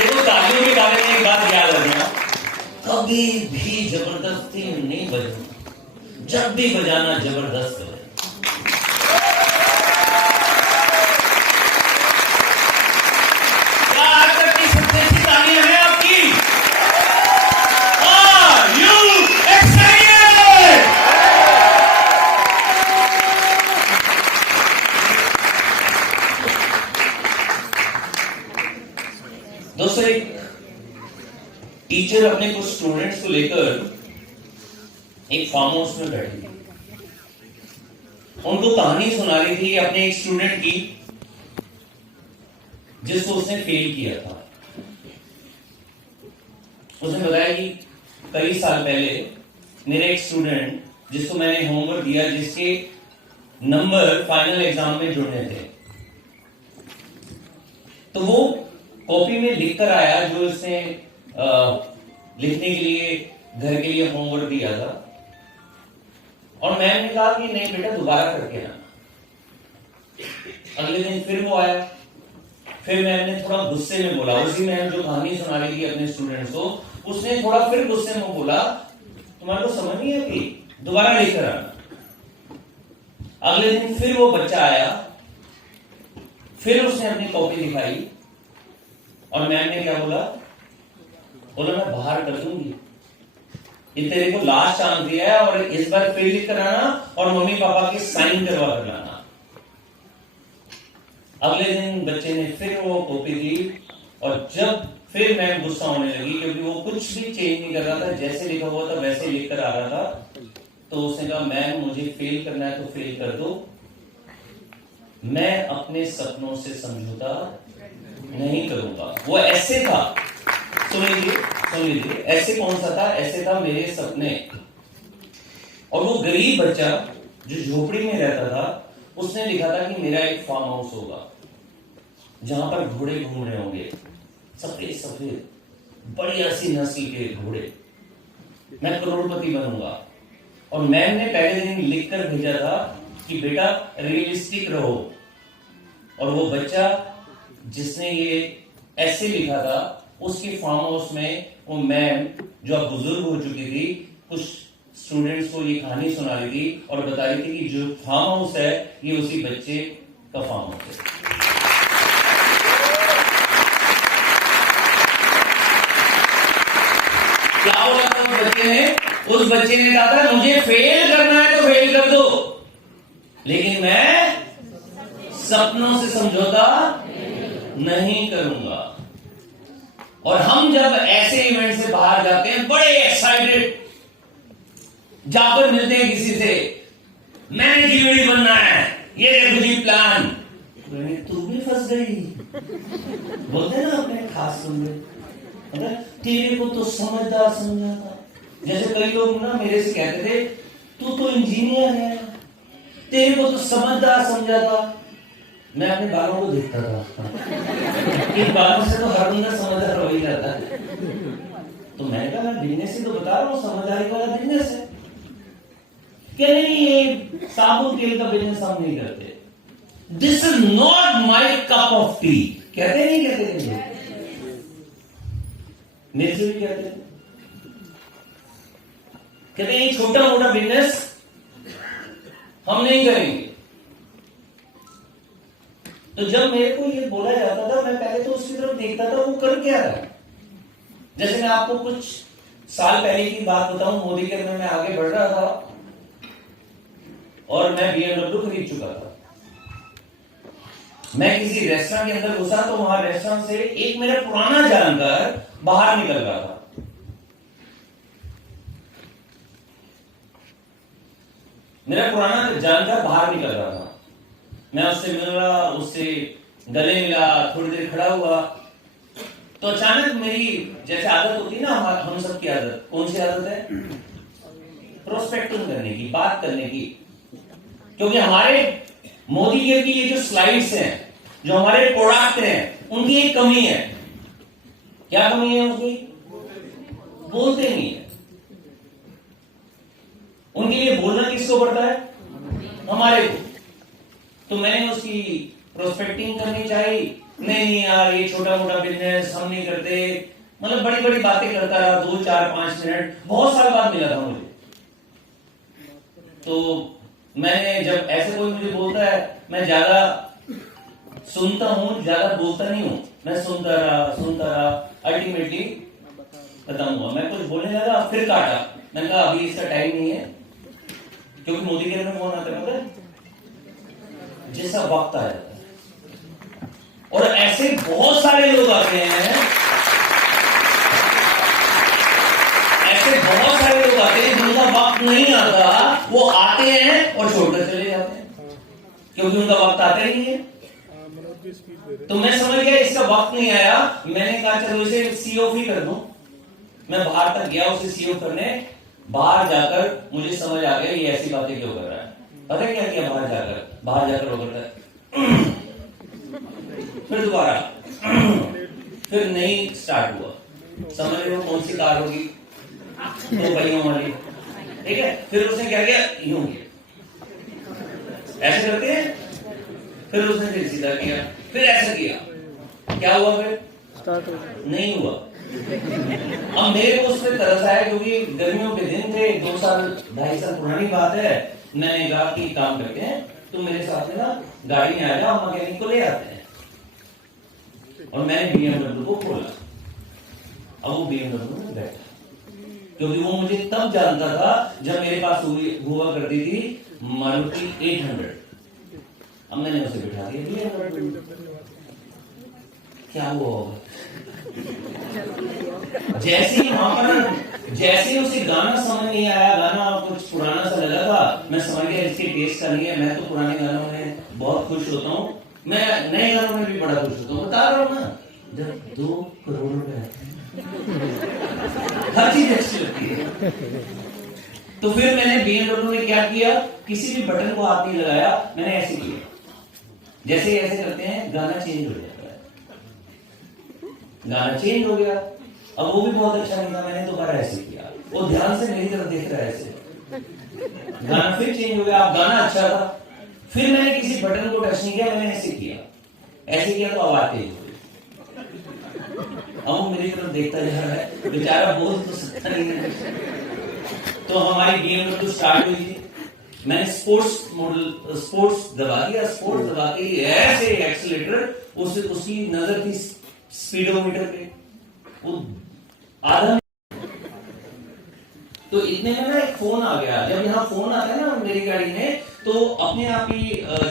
देखो तालियों के बारे में एक बात याद रखना, कभी भी जबरदस्ती नहीं बजना, जब भी बजाना जबरदस्त बजाना। क्या आज तक की सबसे अच्छी तालियां हैं आपकी? Are you excited? दोस्तों, एक टीचर अपने कुछ स्टूडेंट्स को लेकर एक फार्म हाउस में बैठी थी। उनको कहानी सुना रही थी अपने एक स्टूडेंट की जिसको उसने फेल किया था। उसने बताया कि कई साल पहले मेरा एक स्टूडेंट जिसको मैंने होमवर्क दिया, जिसके नंबर फाइनल एग्जाम में जुड़ने थे, तो वो कॉपी में लिखकर आया जो उसने लिखने के लिए घर के लिए होमवर्क दिया था। और मैम ने कहा कि नहीं बेटा, दोबारा करके आना। अगले दिन फिर वो आया, फिर मैम ने थोड़ा गुस्से में बोला, उसी मैम जो कहानी सुना रही थी अपने स्टूडेंट्स को, उसने थोड़ा फिर गुस्से में बोला, तुम्हारे को समझ नहीं आती, दोबारा लेकर आना। अगले दिन फिर वो बच्चा आया, फिर उसने अपनी कॉपी दिखाई और मैम ने क्या बोला, मैं बाहर कर दूंगी, ये तेरे को लास्ट चांस दिया है और इस बार फिर लिख कर आना और मम्मी पापा के साइन करवा कर लाना। अगले दिन बच्चे ने फिर वो कॉपी दी और जब फिर मैम गुस्सा होने लगी क्योंकि वो कुछ भी चेंज नहीं कर रहा था, जैसे लिखा हुआ था वैसे लिख कर आ रहा था, तो उसने कहा मैम मुझे फेल करना है तो फेल कर दो, मैं अपने सपनों से समझौता नहीं करूंगा। वो ऐसे था, सुन लीजिए, ऐसे कौन सा था? ऐसे था मेरे सपने। और वो गरीब बच्चा जो झोपड़ी में रहता था, उसने लिखा था कि मेरा एक फार्म हाउस होगा जहां पर घोड़े घूम रहे होंगे, सफेद सफेद बढ़िया सी नस्ल के घोड़े, मैं करोड़पति बनूंगा। और मैम ने पहले दिन लिखकर भेजा था कि बेटा रियलिस्टिक रहो। और वो बच्चा जिसने ये ऐसे लिखा था, उसके फार्म हाउस में वो मैम जो अब बुजुर्ग हो चुकी थी, कुछ स्टूडेंट्स को ये कहानी सुना रही थी और बता रही थी कि जो फार्म हाउस है ये उसी बच्चे का फार्म हाउस है। क्या बोला था उस बच्चे ने? उस बच्चे ने कहा था मुझे फेल करना है तो फेल कर दो, लेकिन मैं सपनों से समझौता नहीं करूंगा। और हम जब ऐसे इवेंट से बाहर जाते हैं बड़े एक्साइटेड, जाकर मिलते हैं किसी से, मैंने जीवड़ी बनना है, ये देखो जी प्लान, तू भी फंस गई। बोलते हैं ना अपने खास सुनते, तेरे को तो समझदार समझा था। जैसे कई लोग ना मेरे से कहते थे तू तो इंजीनियर है, तेरे को तो समझदार समझा था। मैं अपने बालों को देखता था, इन बालों से तो हर बंदा समझदार हो ही जाता है। तो मैंने कहा मैं बिजनेस ही तो बता रहा हूँ, समझदारी वाला बिजनेस है। क्या नहीं, ये साबुन तेल का बिजनेस हम नहीं करते। This is not my cup of tea, कहते नहीं कहते? मेरे से भी कहते हैं छोटा मोटा बिजनेस हम नहीं करेंगे। तो जब मेरे को ये बोला जाता था, मैं पहले तो उसकी तरफ देखता था वो कर क्या रहा है। जैसे मैं आपको कुछ साल पहले की बात बताऊं, मोदी के अंदर मैं आगे बढ़ रहा था और मैं BMW खरीद चुका था। मैं किसी रेस्टोरेंट के अंदर घुसा तो वहां रेस्टोरेंट से एक मेरा पुराना जानकार बाहर निकल रहा था। मेरा पुराना जानकार बाहर निकल रहा था, मैं उससे मिला, उससे गले मिला, थोड़ी देर खड़ा हुआ, तो अचानक मेरी जैसे आदत होती है ना, हम सब की आदत, कौन सी आदत है? प्रोस्पेक्टिंग करने की, बात करने की। क्योंकि हमारे मोदी जी की ये जो स्लाइड्स हैं, जो हमारे प्रोडक्ट हैं, उनकी एक कमी है। क्या कमी है उनकी? बोलते नहीं है। उनके लिए बोलना किसको पड़ता है? हमारे को। तो मैंने उसकी प्रोस्पेक्टिंग करनी चाहिए, नहीं यार ये छोटा मोटा बिजनेस हम नहीं करते, मतलब बड़ी बड़ी बातें करता रहा 2 4 5 मिनट, बहुत साल बाद मिला था मुझे। तो मैंने जब ऐसे कोई मुझे बोलता है, मैं ज्यादा सुनता हूं, ज्यादा बोलता नहीं हूं, मैं सुनता रहा, अल्टीमेटली खत्म हुआ। मैं कुछ बोलने लगा, फिर काटा, मैंने कहा अभी इसका टाइम नहीं है, क्योंकि मोदी के में फोन आता है, पता है, जैसा वक्त आ जाता है। और ऐसे बहुत सारे लोग आते हैं, ऐसे बहुत सारे लोग आते हैं जिनका वक्त नहीं आता, वो आते हैं और छोड़कर चले जाते हैं, क्योंकि उनका वक्त आता ही नहीं है। तो मैं समझ गया इसका वक्त नहीं आया, मैंने कहा चलो इसे सीओ ही कर दूं। मैं बाहर तक गया उसे सीओ करने, बाहर जाकर मुझे समझ आ गया ये ऐसी बातें क्यों कर रहा है। पता है क्या किया बाहर जाकर वो करता है, फिर दोबारा फिर नहीं स्टार्ट हुआ। समझ रहे हो कौन सी कार होगी, 2 पहियों वाली, ठीक है। फिर उसने क्या किया, यूं ऐसे करते हैं, फिर उसने फिर सीधा किया, फिर ऐसा किया, क्या हुआ, फिर स्टार्ट हो नहीं हुआ। अब मेरे को उस पर तरस आया, क्योंकि गर्मियों के दिन थे, 2 साल 2.5 साल पुरानी बात है। मैंने कहा कि काम करते हैं, तुम मेरे साथ में ना गाड़ी में आ जाओ, हम मैकेनिक को ले आते हैं। और मैंने BMW को खोला, अब वो BMW में बैठा, क्योंकि वो मुझे तब जानता था जब मेरे पास हुआ करती थी मारुति 800। अब मैंने उसे बिठा दिया BMW। क्या हुआ होगा, जैसे ही वहां पर जैसे उसे गाना समझ नहीं आया, गाना कुछ पुराना सा लगा था, मैं समझ गया इसके टेस्ट का नहीं है। मैं तो पुराने गानों में बहुत खुश होता हूँ, मैं नए गानों में भी बड़ा खुश होता हूँ, बता रहा हूँ ना। जब 2 करोड़ रुपए हर चीज अच्छी लगती है। तो फिर मैंने BMW में क्या किया, किसी भी बटन को हाथ नहीं लगाया, मैंने ऐसे किया, जैसे ऐसे करते हैं गाना चेंज हो जाता है। गाना चेंज हो गया, अब वो भी बहुत अच्छा नहीं था, मैंने दोबारा ऐसे किया, वो ध्यान से मेरी तरफ देख रहा है ऐसे, गाना फिर चेंज हो गया, अब गाना अच्छा था। फिर मैंने किसी बटन को टच नहीं किया, मैंने ऐसे किया तो आवाज तेज हो गई। अब वो मेरी तरफ देखता जा रहा है, बेचारा बोल तो सकता नहीं है। तो हमारी BMW स्टार्ट हुई थी, मैंने स्पोर्ट्स दबा दिया, स्पोर्ट्स दबा के ऐसे एक्सीलेटर, उसकी नजर थी स्पीडोमीटर पे, वो आधा। तो इतने में ना एक फोन आ गया। जब यहाँ फोन आता है ना मेरी गाड़ी में, तो अपने आप ही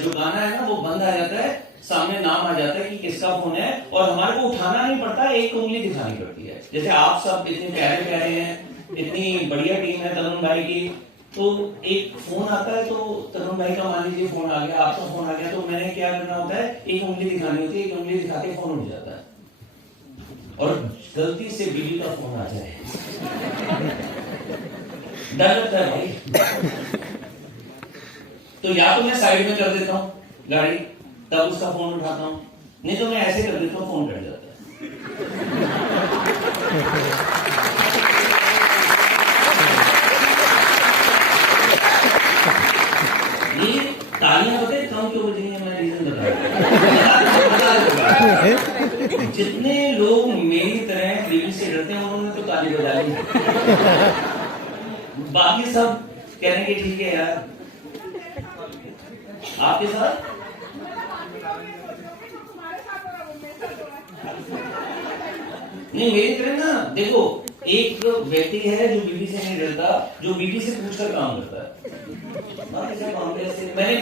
जो गाना है ना वो बंद आ जाता है, सामने नाम आ जाता है कि किसका फोन है, और हमारे को उठाना नहीं पड़ता, एक उंगली दिखानी पड़ती है। जैसे आप सब इतने प्यारे प्यारे हैं, इतनी बढ़िया टीम है तरुण भाई की, तो एक फोन आता है, तो तरुण भाई का मान लीजिए फोन आ गया, आपका फोन आ गया, तो मैंने क्या करना होता है, एक उंगली दिखानी होती है, एक उंगली दिखाते फोन उठ जाता है, और गलती से बीवी का फोन आ जाए, डर लगता है भाई। तो या तो मैं साइड में कर देता हूँ गाड़ी, तब उसका फोन उठाता हूँ, नहीं तो मैं ऐसे कर देता हूँ, फोन कट जाता है। ये तालियां पता है कम क्यों बजी है, मैं रीजन बता। जितने लोग मेरी तरह बीवी से डरते हैं उन्होंने तो ताली बजा ली, बाकी सब कहेंगे ठीक है यार। आपके साथ नहीं, मेरी तरह ना देखो, एक व्यक्ति है जो बीवी से नहीं डरता, जो बीवी से पूछकर काम करता है। मैंने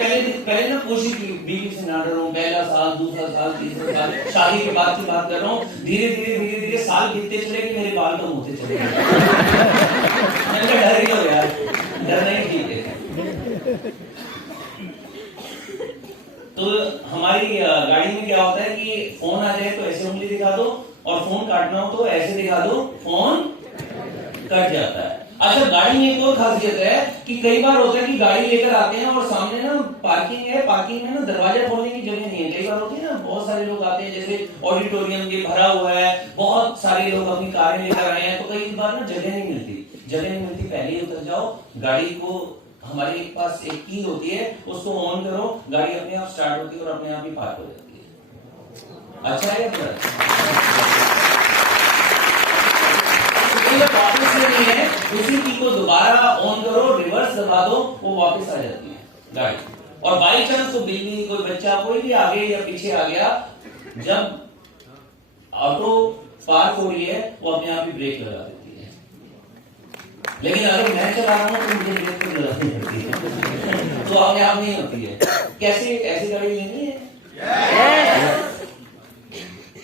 पहले ना कोशिश की बीवी से ना डरूं, पहला साल, दूसरा साल, तीसरा साल, शादी के बाद की बात कर रहा हूँ, धीरे धीरे साल बीतते चले कि मेरे बाल कम होते चले। डर ही हो यार, डर नहीं ठीक है। तो हमारी गाड़ी में क्या होता है कि फोन आ जाए तो ऐसे उंगली दिखा दो, और फोन काटना हो तो ऐसे दिखा दो, फोन कट जाता है। अच्छा, गाड़ी में एक और खासियत है कि कई बार होता है कि गाड़ी लेकर आते हैं और सामने ना पार्किंग है, पार्किंग में ना दरवाजा खोलने की जगह नहीं है। कई बार होती है ना, बहुत सारे लोग आते हैं, जैसे ऑडिटोरियम ये भरा हुआ है, बहुत सारे लोग अपनी कारें लेकर आए हैं, तो कई बार ना जगह नहीं मिलती, पहले ही उतर जाओ, गाड़ी को हमारे पास एक की होती है, उसको ऑन करो, गाड़ी अपने आप स्टार्ट होती है और अपने आप ही पार्क हो जाती है। अच्छा है क्या? वापस से नहीं है, उसी की को दोबारा ऑन करो, रिवर्स दबा दो, वो वापस आ जाती है गाड़ी। और बाई चांस तो बिल्ली, कोई बच्चा, कोई भी आगे या पीछे आ गया, जब ऑटो पार्क हो रही है वो अपने आप ही ब्रेक लगा देती है। लेकिन अगर मैं चला रहा हूं तो मुझे ब्रेक तो लगानी पड़ती है, तो अपने आप नहीं होती है। कैसे ऐसी गाड़ी लेनी है?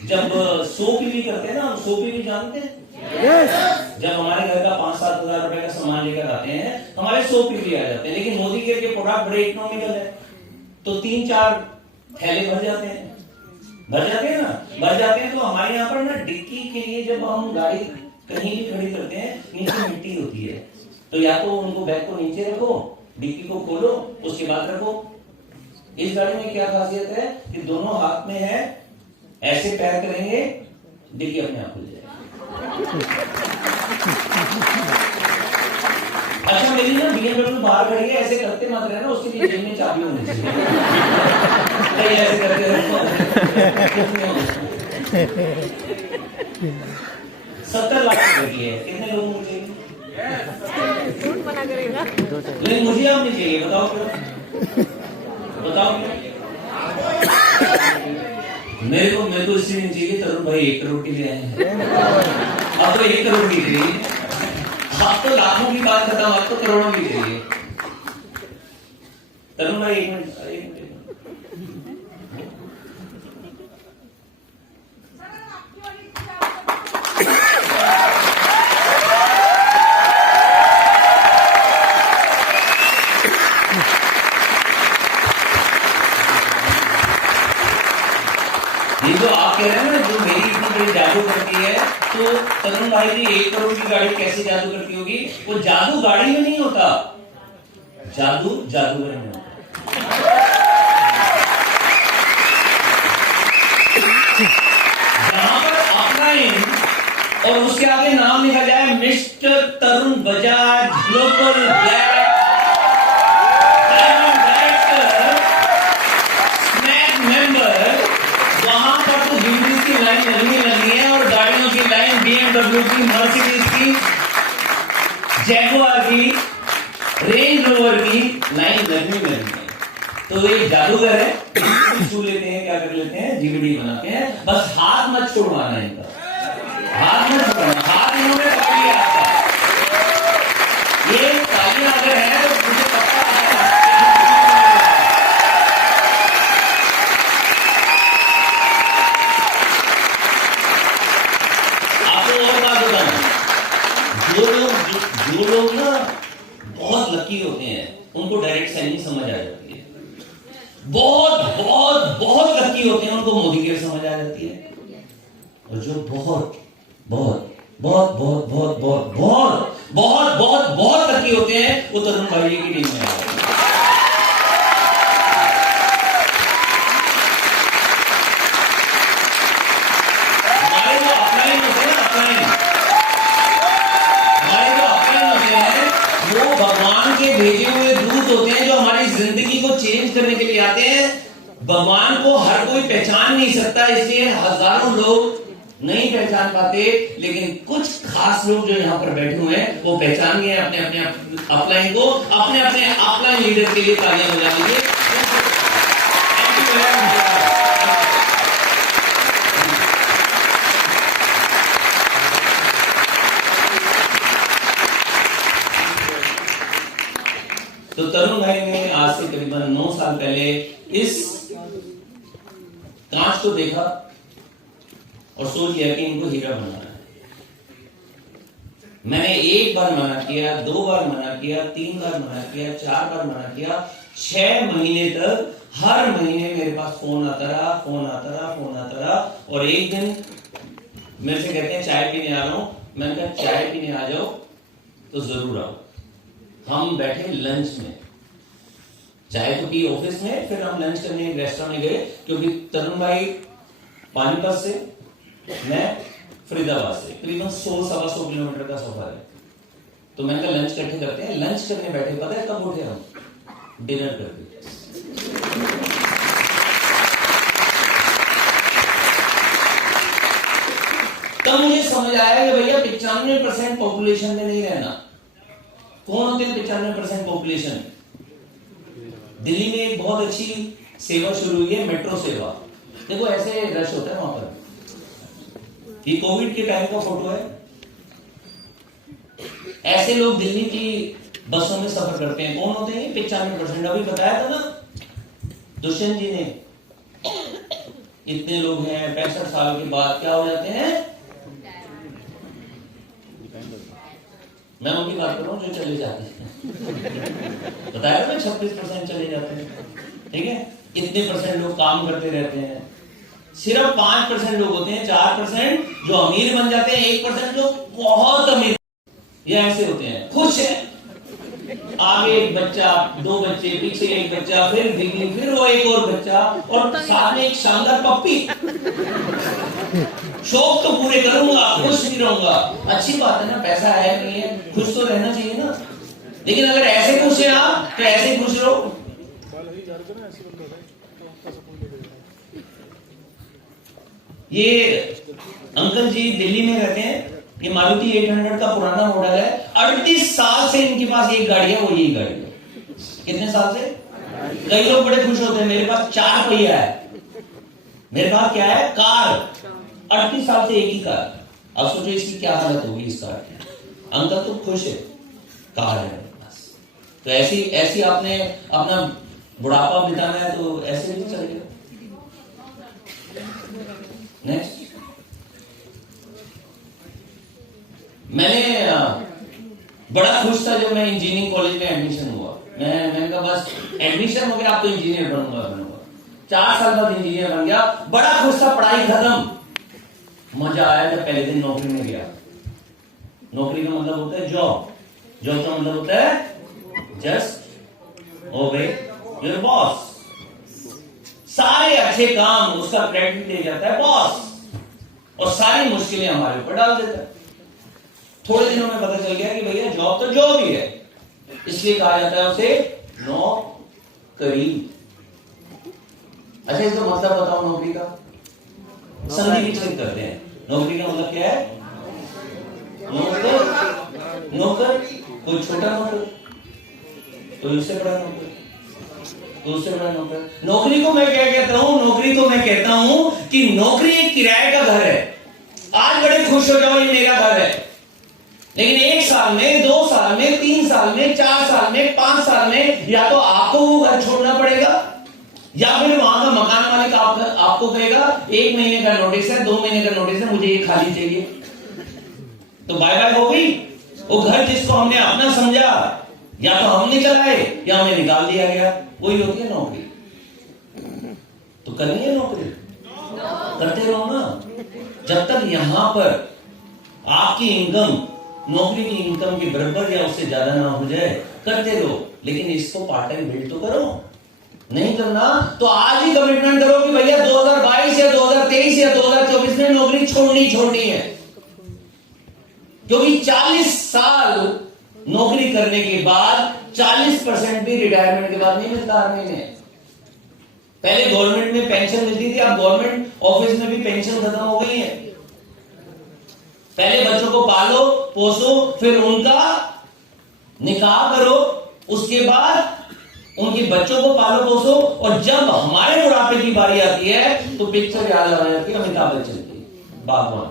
जब सोपी करते हैं ना, हम सोपी जानते हैं। जब हमारे घर का 5-7 हजार रुपए का सामान लेकर आते हैं, हमारे 100 पीवी आ जाते हैं। लेकिन मोदी केयर के प्रोडक्ट बड़े इकोनॉमिकल है, तो 3-4 थैले भर जाते हैं ना, भर जाते हैं। तो हमारे यहाँ पर ना डिक्की के लिए जब हम गाड़ी कहीं भी खड़ी करते हैं, नीचे मिट्टी होती है, तो या तो उनको बैग को नीचे रखो, डिक्की को खोलो, उसके बाद रखो। इस गाड़ी में क्या खासियत है कि दोनों हाथ में है, ऐसे पैर करेंगे, डिक्की अपने आप खुल जाएगी। अच्छा, मेरी ना BMW बाहर खड़ी है, ऐसे करते मत रहना, उसके लिए जेब में चाबी होनी चाहिए। ऐसे करते रहो। 70 लाख की है, कितने लोगों को चाहिए? मना करेगा, लेकिन मुझे अब नहीं चाहिए। बताओ क्यों? बताओ क्यों? मेरे को इसलिए नहीं चाहिए, तरुण भाई 1 करोड़ के लिए आए हैं। अब तो 1 करोड़ की चाहिए, अब तो लाखों की बात खत्म, अब तो करोड़ों की चाहिए। तरुण भाई 1 मिनट। ये जो आप कह रहे हैं ना, जो मेरी इतनी बड़ी जादू करती है, तो तरुण भाई की 1 करोड़ की गाड़ी कैसे जादू करती होगी? वो जादू गाड़ी में नहीं होता, जादू जादूगर में होता। जहां पर ऑफलाइन और उसके आगे नाम लिखा जाए mister Tarun Bajaj global black BMW की, मर्सिडीज की, जैगुआर की, रेंज रोवर की लाइन लगनी है। तो ये जादूगर है, छू लेते हैं, क्या कर लेते हैं, जीवीडी बनाते हैं। बस हाथ मत छुड़वाना इनका, हाथ मत छुड़वाना। हाथ इन्होंने पकड़ लिया आपका, ये तालियां अगर है तो मुझे पता है। जो लोग ना बहुत लकी होते हैं, उनको डायरेक्ट सेलिंग समझ आ जाती है। बहुत बहुत बहुत लकी होते हैं, उनको मोदी केयर समझ आ जाती है। और जो बहुत बहुत बहुत बहुत बहुत बहुत बहुत बहुत बहुत बहुत लकी होते हैं, वो तरुण भाई की टीम में आ जाते हैं। हमारे जो अपलाइन होते हैं ना, वो भगवान के भेजे हुए दूत होते हैं, जो हमारी जिंदगी को चेंज करने के लिए आते हैं। भगवान को हर कोई पहचान नहीं सकता, इसलिए हजारों लोग नहीं पहचान पाते, लेकिन कुछ खास लोग जो यहाँ पर बैठे हुए हैं वो पहचान गए अपने अपने अपलाइन को। अपने अपने अपलाइन लीडर के लिए तालियां बजा लीजिए। तो तरुण भाई ने आज से करीबन 9 साल पहले इस कांच को देखा और सोच लिया कि इनको हीरा बनाना है। मैंने 1 बार मना किया, 2 बार मना किया, 3 बार मना किया, 4 बार मना किया। 6 महीने तक हर महीने मेरे पास फोन आता रहा। और एक दिन मेरे से कहते हैं चाय पीने आ रहा हूं। मैंने कहा चाय पीने आ जाओ तो जरूर आओ। हम बैठे लंच में, चाय तो पी ऑफिस में, फिर हम लंच करने रेस्टोरेंट में गए, क्योंकि तरुण भाई पानीपत से, मैं फरीदाबाद से, करीबन 100-125 किलोमीटर का सफर है। तो मैंने कहा लंच इकट्ठे करते हैं। लंच करने बैठे, पता है कब उठे हम? डिनर करके। तब मुझे समझ आया कि भैया 95% पॉपुलेशन में नहीं रहना। कौन होते हैं 95% पॉपुलेशन? दिल्ली में एक बहुत अच्छी सेवा शुरू हुई है, मेट्रो सेवा। देखो ऐसे रश होता है वहां पर। ये कोविड के टाइम का फोटो है। ऐसे लोग दिल्ली की बसों में सफर करते हैं। कौन होते हैं? 95%। अभी बताया था ना दुष्यंत जी ने, इतने लोग हैं 65 साल के बाद क्या हो जाते हैं। मैं उनकी बात कर रहा हूं जो चले जाते हैं। बताया था 26% चले जाते हैं। ठीक है, इतने परसेंट लोग काम करते रहते हैं। सिर्फ 5% लोग होते हैं, 4% जो अमीर बन जाते हैं, 1% जो बहुत अमीर, ये ऐसे होते हैं, खुश है। आगे एक बच्चा, 2 बच्चे, पीछे एक बच्चा, फिर बीवी, फिर वो एक और बच्चा, और साथ में एक शानदार पप्पी। शौक तो पूरे करूंगा, खुश भी रहूंगा। अच्छी बात है ना, पैसा है नहीं है, खुश तो रहना चाहिए ना। लेकिन अगर ऐसे खुश है आप, तो ऐसे खुश रहो। ये अंकल जी दिल्ली में रहते हैं। ये मारुति 800 का पुराना मॉडल है। 38 साल से इनके पास एक गाड़ी है, वो यही गाड़ी है। कितने साल से? कई लोग बड़े खुश होते हैं, मेरे पास 4 पहिया है, मेरे पास क्या है? कार। 38 साल से एक ही कार। अब सोचो इसकी क्या हालत होगी इस कार की। अंकल तो खुश है, कार है मेरे पास। तो ऐसी आपने अपना बुढ़ापा बिताना है तो ऐसे नहीं चलेगा। नेक्स्ट, मैंने बड़ा खुश था जब मैं इंजीनियरिंग कॉलेज में एडमिशन हुआ। मैंने कहा बस एडमिशन हो गया, आप तो इंजीनियर बनूंगा। 4 साल बाद इंजीनियर बन गया, बड़ा खुश था। पढ़ाई खत्म। मजा आया जब पहले दिन नौकरी में गया। नौकरी का मतलब होता है जॉब। जॉब का मतलब होता है जस्ट ओबे योर बॉस। सारे अच्छे काम उसका क्रेडिट ले जाता है बॉस, और सारी मुश्किलें हमारे ऊपर डाल देता है। थोड़े दिनों में पता चल गया कि भैया जॉब तो जॉब ही है, इसलिए कहा जाता है उसे नौकरी। अच्छा, इसका मतलब बताओ नौकरी का। संधि विच्छेद करते हैं। नौकरी का मतलब क्या है? नौकर। नौकर, कोई छोटा नौकर, कोई उससे बड़ा नौकर, उससे बड़ा नौकर। नौकरी को मैं क्या कहता हूं? नौकरी को मैं कहता हूं कि नौकरी एक किराए का घर है। आज बड़े खुश हो जाओ, ये मेरा घर है, लेकिन 1 साल में, 2 साल में, 3 साल में, 4 साल में, 5 साल में या तो आपको वो घर छोड़ना पड़ेगा, या फिर वहां का मकान मालिक आपको कहेगा 1 महीने का नोटिस है, 2 महीने का नोटिस है, मुझे ये खाली चाहिए। तो बाय बाय हो गई वो घर जिसको हमने अपना समझा। या तो हमने चलाए या हमें निकाल दिया गया। वही होती है नौकरी। तो करेंगे नौकरी, करते रहो ना। जब तक यहां पर आपकी इनकम नौकरी की इनकम के बराबर या उससे ज्यादा ना हो जाए, करते रहो। लेकिन इसको पार्ट टाइम बिल्ड तो करो। नहीं करना तो आज ही कमिटमेंट करो कि भैया 2022 या 2023 या 2024 में नौकरी छोड़नी है। क्योंकि 40 साल नौकरी करने के बाद 40% भी रिटायरमेंट के बाद नहीं मिलता हर महीने। पहले गवर्नमेंट में पेंशन मिलती थी, अब गवर्नमेंट ऑफिस में भी पेंशन खत्म हो गई है। पहले बच्चों को पालो पोसो, फिर उनका निकाह करो, उसके बाद उनके बच्चों को पालो पोसो, और जब हमारे बुढ़ापे की बारी आती है तो पिक्चर याद आ जाती है अमिताभ बच्चन की, बागवान।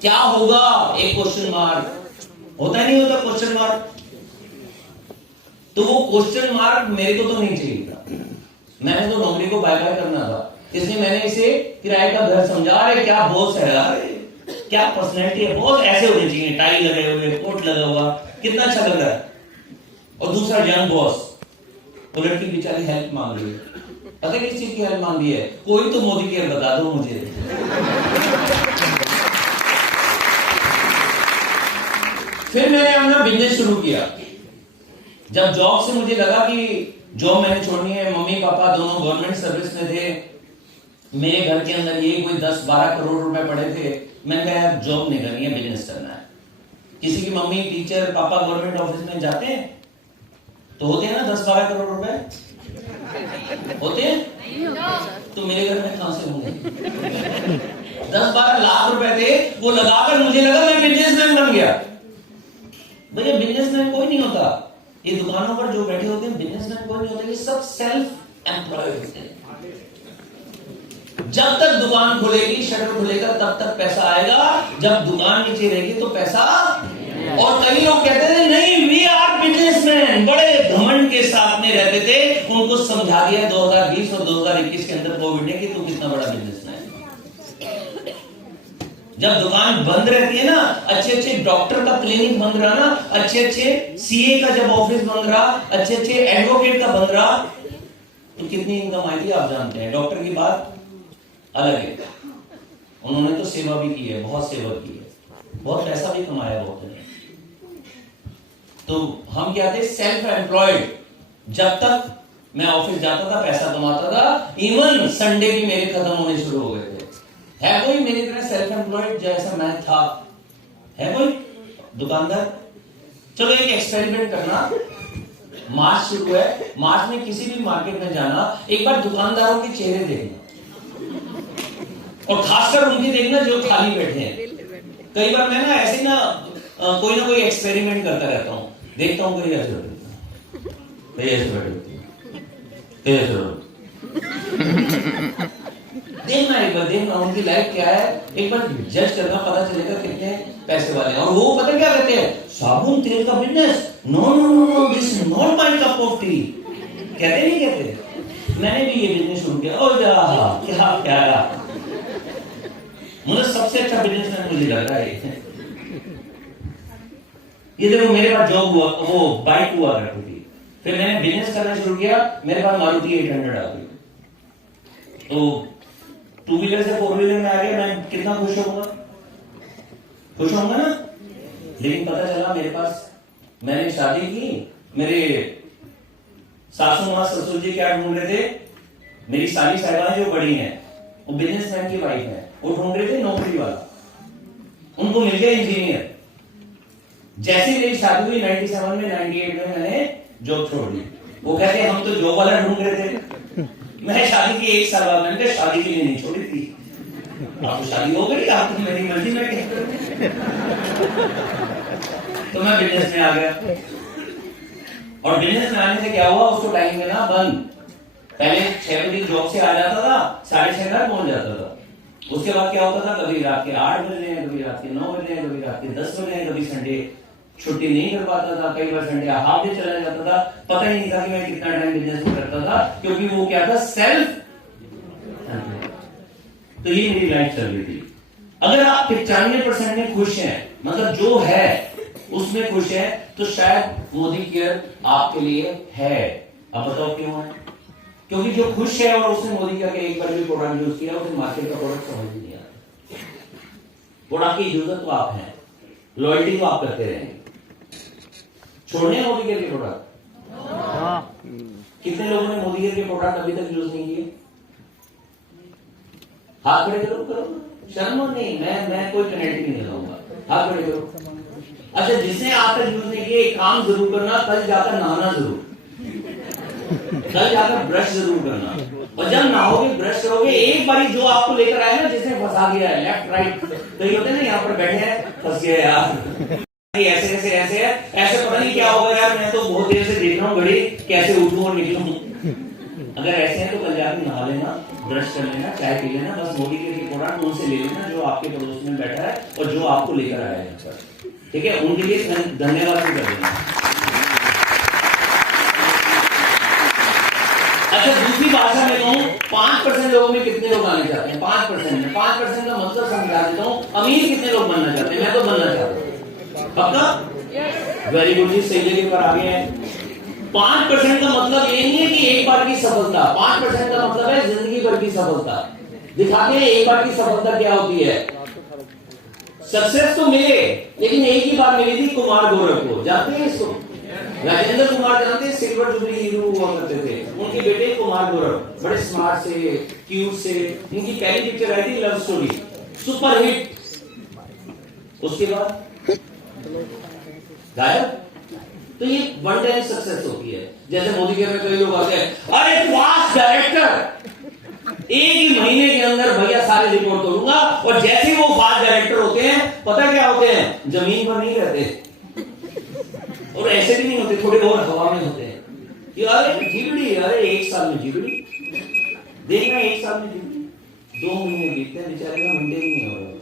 क्या होगा? एक क्वेश्चन मार्क होता है, नहीं होता क्वेश्चन मार्क? तो वो क्वेश्चन मार्क मेरे को तो नहीं चाहिए था। मैंने तो नौकरी को बाय बाय करना था, इसलिए मैंने इसे किराए का घर समझा। अरे क्या बॉस है यार, क्या पर्सनैलिटी है। बॉस ऐसे होने चाहिए, टाई लगे हुए, कोट लगा हुआ, कितना अच्छा लग रहा है। और दूसरा यंग बॉस, वो लड़की बेचारी हेल्प मांग रही है। पता किस चीज की हेल्प मांग रही है? कोई तो मोदी केयर बता दो मुझे। फिर मैंने अपना बिजनेस शुरू किया। जब जॉब से मुझे लगा कि जॉब मैंने छोड़नी है, मम्मी पापा दोनों गवर्नमेंट सर्विस में थे, मेरे घर के अंदर ये कोई 10-12 करोड़ रुपए पड़े थे। मैंने कहा यार जॉब नहीं करनी है, बिजनेस करना है। किसी की मम्मी टीचर पापा गवर्नमेंट ऑफिस में जाते हैं तो होते हैं ना 10-12 करोड़ रुपए होते हैं, तो मेरे घर में कहां से होंगे? 10-12 लाख रुपए थे, वो लगाकर मुझे लगा मैं बिजनेसमैन बन गया। भैया बिजनेसमैन कोई नहीं होता। ये दुकानों पर जो बैठे होते हैं बिजनेसमैन कोई नहीं होता, ये सब सेल्फ एम्प्लॉयड होते हैं। जब तक दुकान खुलेगी, शटर खुलेगा, तब तक पैसा आएगा। जब दुकान नीचे रहेगी तो पैसा। और कई लोग कहते थे नहीं वी आर बिजनेसमैन, बड़े घमंड के साथ में रहते थे। उनको समझा दिया 2020 और 2021 के अंदर कोविड ने कि तू कितना बड़ा बिजनेसमैन। जब दुकान बंद रहती है ना, अच्छे अच्छे डॉक्टर का क्लिनिक बंद रहा ना, अच्छे अच्छे सीए का जब ऑफिस बंद रहा, अच्छे अच्छे एडवोकेट का बंद रहा, तो कितनी इनकम आई थी आप जानते हैं। डॉक्टर की बात अलग है, उन्होंने तो सेवा भी की है, बहुत सेवा की है, बहुत पैसा भी कमाया बहुत ने। तो हम क्या थे, सेल्फ एम्प्लॉयड। जब तक मैं ऑफिस जाता था पैसा कमाता था, इवन संडे भी मेरे खत्म होने शुरू हो गए थे। है कोई मेरी तरह सेल्फ एम्प्लॉयड जैसा मैं था? है कोई दुकानदार? चलो एक एक्सपेरिमेंट करना, मार्च शुरू है, मार्च में किसी भी मार्केट में जाना, एक बार दुकानदारों के चेहरे देखना और खासकर उनके देखना जो खाली बैठे हैं। कई बार मैं ना ऐसे ना कोई एक्सपेरिमेंट करता रहता हूं, देखता हूं कहीं ऐसे देखना, एक बार देखना उनकी लाइफ क्या है, एक बार जज करना, पता चलेगा कितने पैसे वाले हैं। और वो पता क्या कहते हैं, साबुन तेल का business, no no no no this is not my cup of tea. कहते नहीं कहते? मैंने भी ये बिजनेस शुरू किया, ओ जा क्या प्यारा, मुझे सबसे अच्छा बिजनेसमैन मुझे लग रहा है। ये देखो मेरे पास जॉब हुआ, वो बाइक हुआ करती थी, फिर मैंने बिजनेस करना शुरू किया, मेरे पास मारुति 800 आ गई। तो 2 व्हीलर से 4 व्हीलर में आ गया, मैं कितना खुश होऊंगा? खुश होऊंगा ना। लेकिन पता चला मेरे पास, मैंने शादी की, मेरे सासू मां ससुर जी क्या ढूंढ रहे थे, मेरी साली साहिबाएं जो बड़ी हैं वो बिजनेसमैन की वाइफ है, वो ढूंढ रहे थे नौकरी वाला, उनको मिल गया इंजीनियर। जैसे मेरी शादी हुई 97 में, 98 में मैंने जॉब छोड़ दी। वो कहते हम तो जॉब वाला ढूंढ रहे थे। मैं शादी की 1 साल बाद, मैंने कहा शादी के लिए नहीं छोड़ी थी, आपको शादी हो गई, आप तो मेरी मर्जी में क्या। तो मैं बिजनेस में आ गया, और बिजनेस में आने से क्या हुआ, उसको टाइम में ना बंद। पहले 6 बजे जॉब से आ जाता था, 6:30 घर पहुंच जाता था। उसके बाद क्या होता था, कभी रात के 8 बजे हैं, कभी रात के 9 बजे हैं, कभी रात के 10 बजे हैं, कभी संडे छुट्टी नहीं कर पाता था, कई बार संडे हाफ डे चला जाता था। पता ही नहीं था कि मैं कितना टाइम बिजनेस में करता था, क्योंकि वो क्या था, सेल्फ। तो ये मेरी लाइफ चल रही थी। अगर आप 95% में खुश हैं, मतलब जो है उसमें खुश है, तो शायद मोदी केयर आपके लिए है। अब बताओ क्यों है? क्योंकि जो खुश है और उसने मोदी केयर के एक बार भी प्रोडक्ट यूज किया, उसे मार्केट का प्रोडक्ट समझ नहीं आता। प्रोडक्ट की यूजर तो आप हैं, लॉयल्टी तो आप करते रहेंगे। छोड़ने मोदी केयर के प्रोडक्ट? कितने लोगों ने मोदी केयर के प्रोडक्ट अभी तक यूज नहीं किए? हाथ खड़े करो, शर्म नहीं, मैं कोई पेनल्टी नहीं लगाऊंगा, हाथ खड़े करो। अच्छा, जिसने आज तक यूज नहीं किए, एक काम जरूर करना, कल जाकर नहाना जरूर, कल जाकर ब्रश जरूर करना। और जब नहाओगे, ब्रश करोगे, एक बारी जो आपको लेकर आए ना, जिसने फंसा दिया है लेफ्ट राइट, तो ये होते हैं ना, यहाँ पर बैठे हैं, फंस गया यार, ऐसे कैसे ऐसे है, ऐसे पता नहीं क्या होगा यार, मैं तो बहुत देर से देख रहा हूँ घड़ी, कैसे उठूं और निकलूं। अगर ऐसे है तो कल जाकर नहा लेना, ब्रश कर लेना, चाय पी लेना, बस मोदी के प्रोडक्ट उनसे ले लेना जो आपके पड़ोस में बैठा है और जो आपको लेकर आया है, ठीक है? उनके लिए धन्यवाद भी कर देना। अच्छा, दूसरी भाषा में कहूं, 5% लोगों में कितने लोग आने चाहते हैं? 5% में, 5% का मतलब समझा देता हूं। अमीर कितने लोग बनना चाहते हैं? मैं तो बनना चाहता हूं। पक्का? वेरी गुड जी, सही जगह पर आ गए हैं। 5% का मतलब ये नहीं है कि एक बार की सफलता, 5% का मतलब है जिंदगी भर की सफलता। दिखाते हैं एक बार की सफलता क्या होती है। सक्सेस तो मिले, लेकिन एक ही बार मिली थी कुमार गौरव को, जानते हैं इसको? राजेंद्र कुमार जानते हैं, सिल्वर जुबली हीरो हुआ करते थे, उनके बेटे कुमार गौरव, बड़े स्मार्ट से, क्यूट से। इनकी पहली पिक्चर आई थी लव स्टोरी, सुपर हिट। उसके बाद गायब। तो ये वन टाइम सक्सेस होती है। जैसे मोदी के में कई लोग आते हैं, अरे फास्ट डायरेक्टर, एक ही महीने के अंदर भैया सारे रिपोर्ट करूंगा। और जैसे ही वो फास्ट डायरेक्टर होते हैं, पता क्या होते हैं, जमीन पर नहीं रहते और ऐसे भी नहीं होते, थोड़े बहुत हवा में होते हैं कि अरे जीबड़ी, अरे 1 साल में जीबड़ी देखना, 1 साल में जीबड़ी, 2 महीने बीतते हैं बेचारे का मंडे ही नहीं हो रहा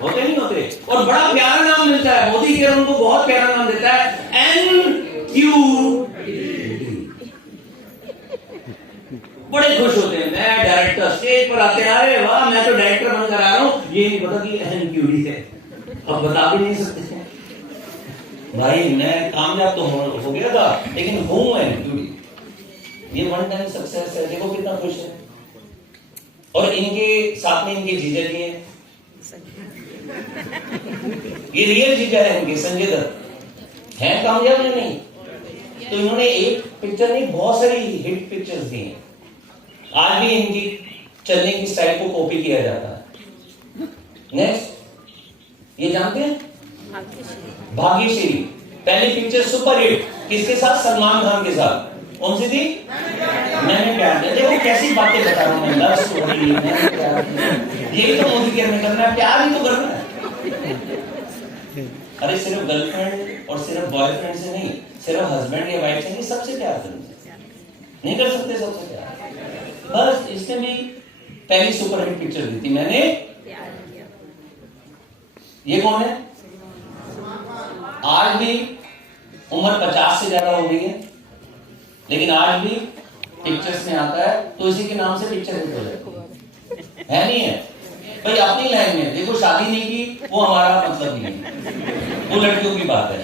होते नहीं होते। और बड़ा प्यारा नाम मिलता है, मोदी जी उनको बहुत प्यारा नाम देता है, NQD। बड़े खुश होते हैं, मैं डायरेक्टर, स्टेज पर आते हैं, अरे वाह मैं तो डायरेक्टर बनकर आ रहा हूं, ये नहीं पता कि NQD है। अब बता भी नहीं सकते भाई, मैं कामयाब तो हो गया था लेकिन हूं NQD। ये 1 टाइम सक्सेस है, देखो कितना खुश है। और इनके साथ में इनके जीजा जी हैं, ये रियल जीजा है इनके, संजय दत्त हैं, कामयाब है नहीं तो इन्होंने एक पिक्चर नहीं बहुत सारी हिट पिक्चर्स दी हैं। आज भी इनकी चलने की स्टाइल को कॉपी किया जाता है। नेक्स्ट, ये जानते हैं भाग्यश्री, पहली पिक्चर सुपर हिट, किसके साथ, सलमान खान के साथ, कौन सी थी, मैंने प्यार किया। देखो कैसी बातें बता रहा हूं मैं, लव स्टोरी, मैंने प्यार किया, यही तो मोदी केयर में करना है, प्यार ही तो करना है। अरे सिर्फ गर्लफ्रेंड और सिर्फ बॉयफ्रेंड से नहीं, सिर्फ हस्बैंड या वाइफ से नहीं, सबसे प्यार करना नहीं कर सकते सबसे प्यार। बस इसने भी पहली सुपर हिट पिक्चर दी थी, मैंने। ये कौन है, आज भी उम्र 50 से ज्यादा हो गई है लेकिन आज भी पिक्चर्स में आता है, तो इसी के नाम से पिक्चर हिट हो जाती है नहीं है भाई। अपनी लाइन में देखो, शादी नहीं की वो हमारा मतलब नहीं है, वो लड़कियों की बात है,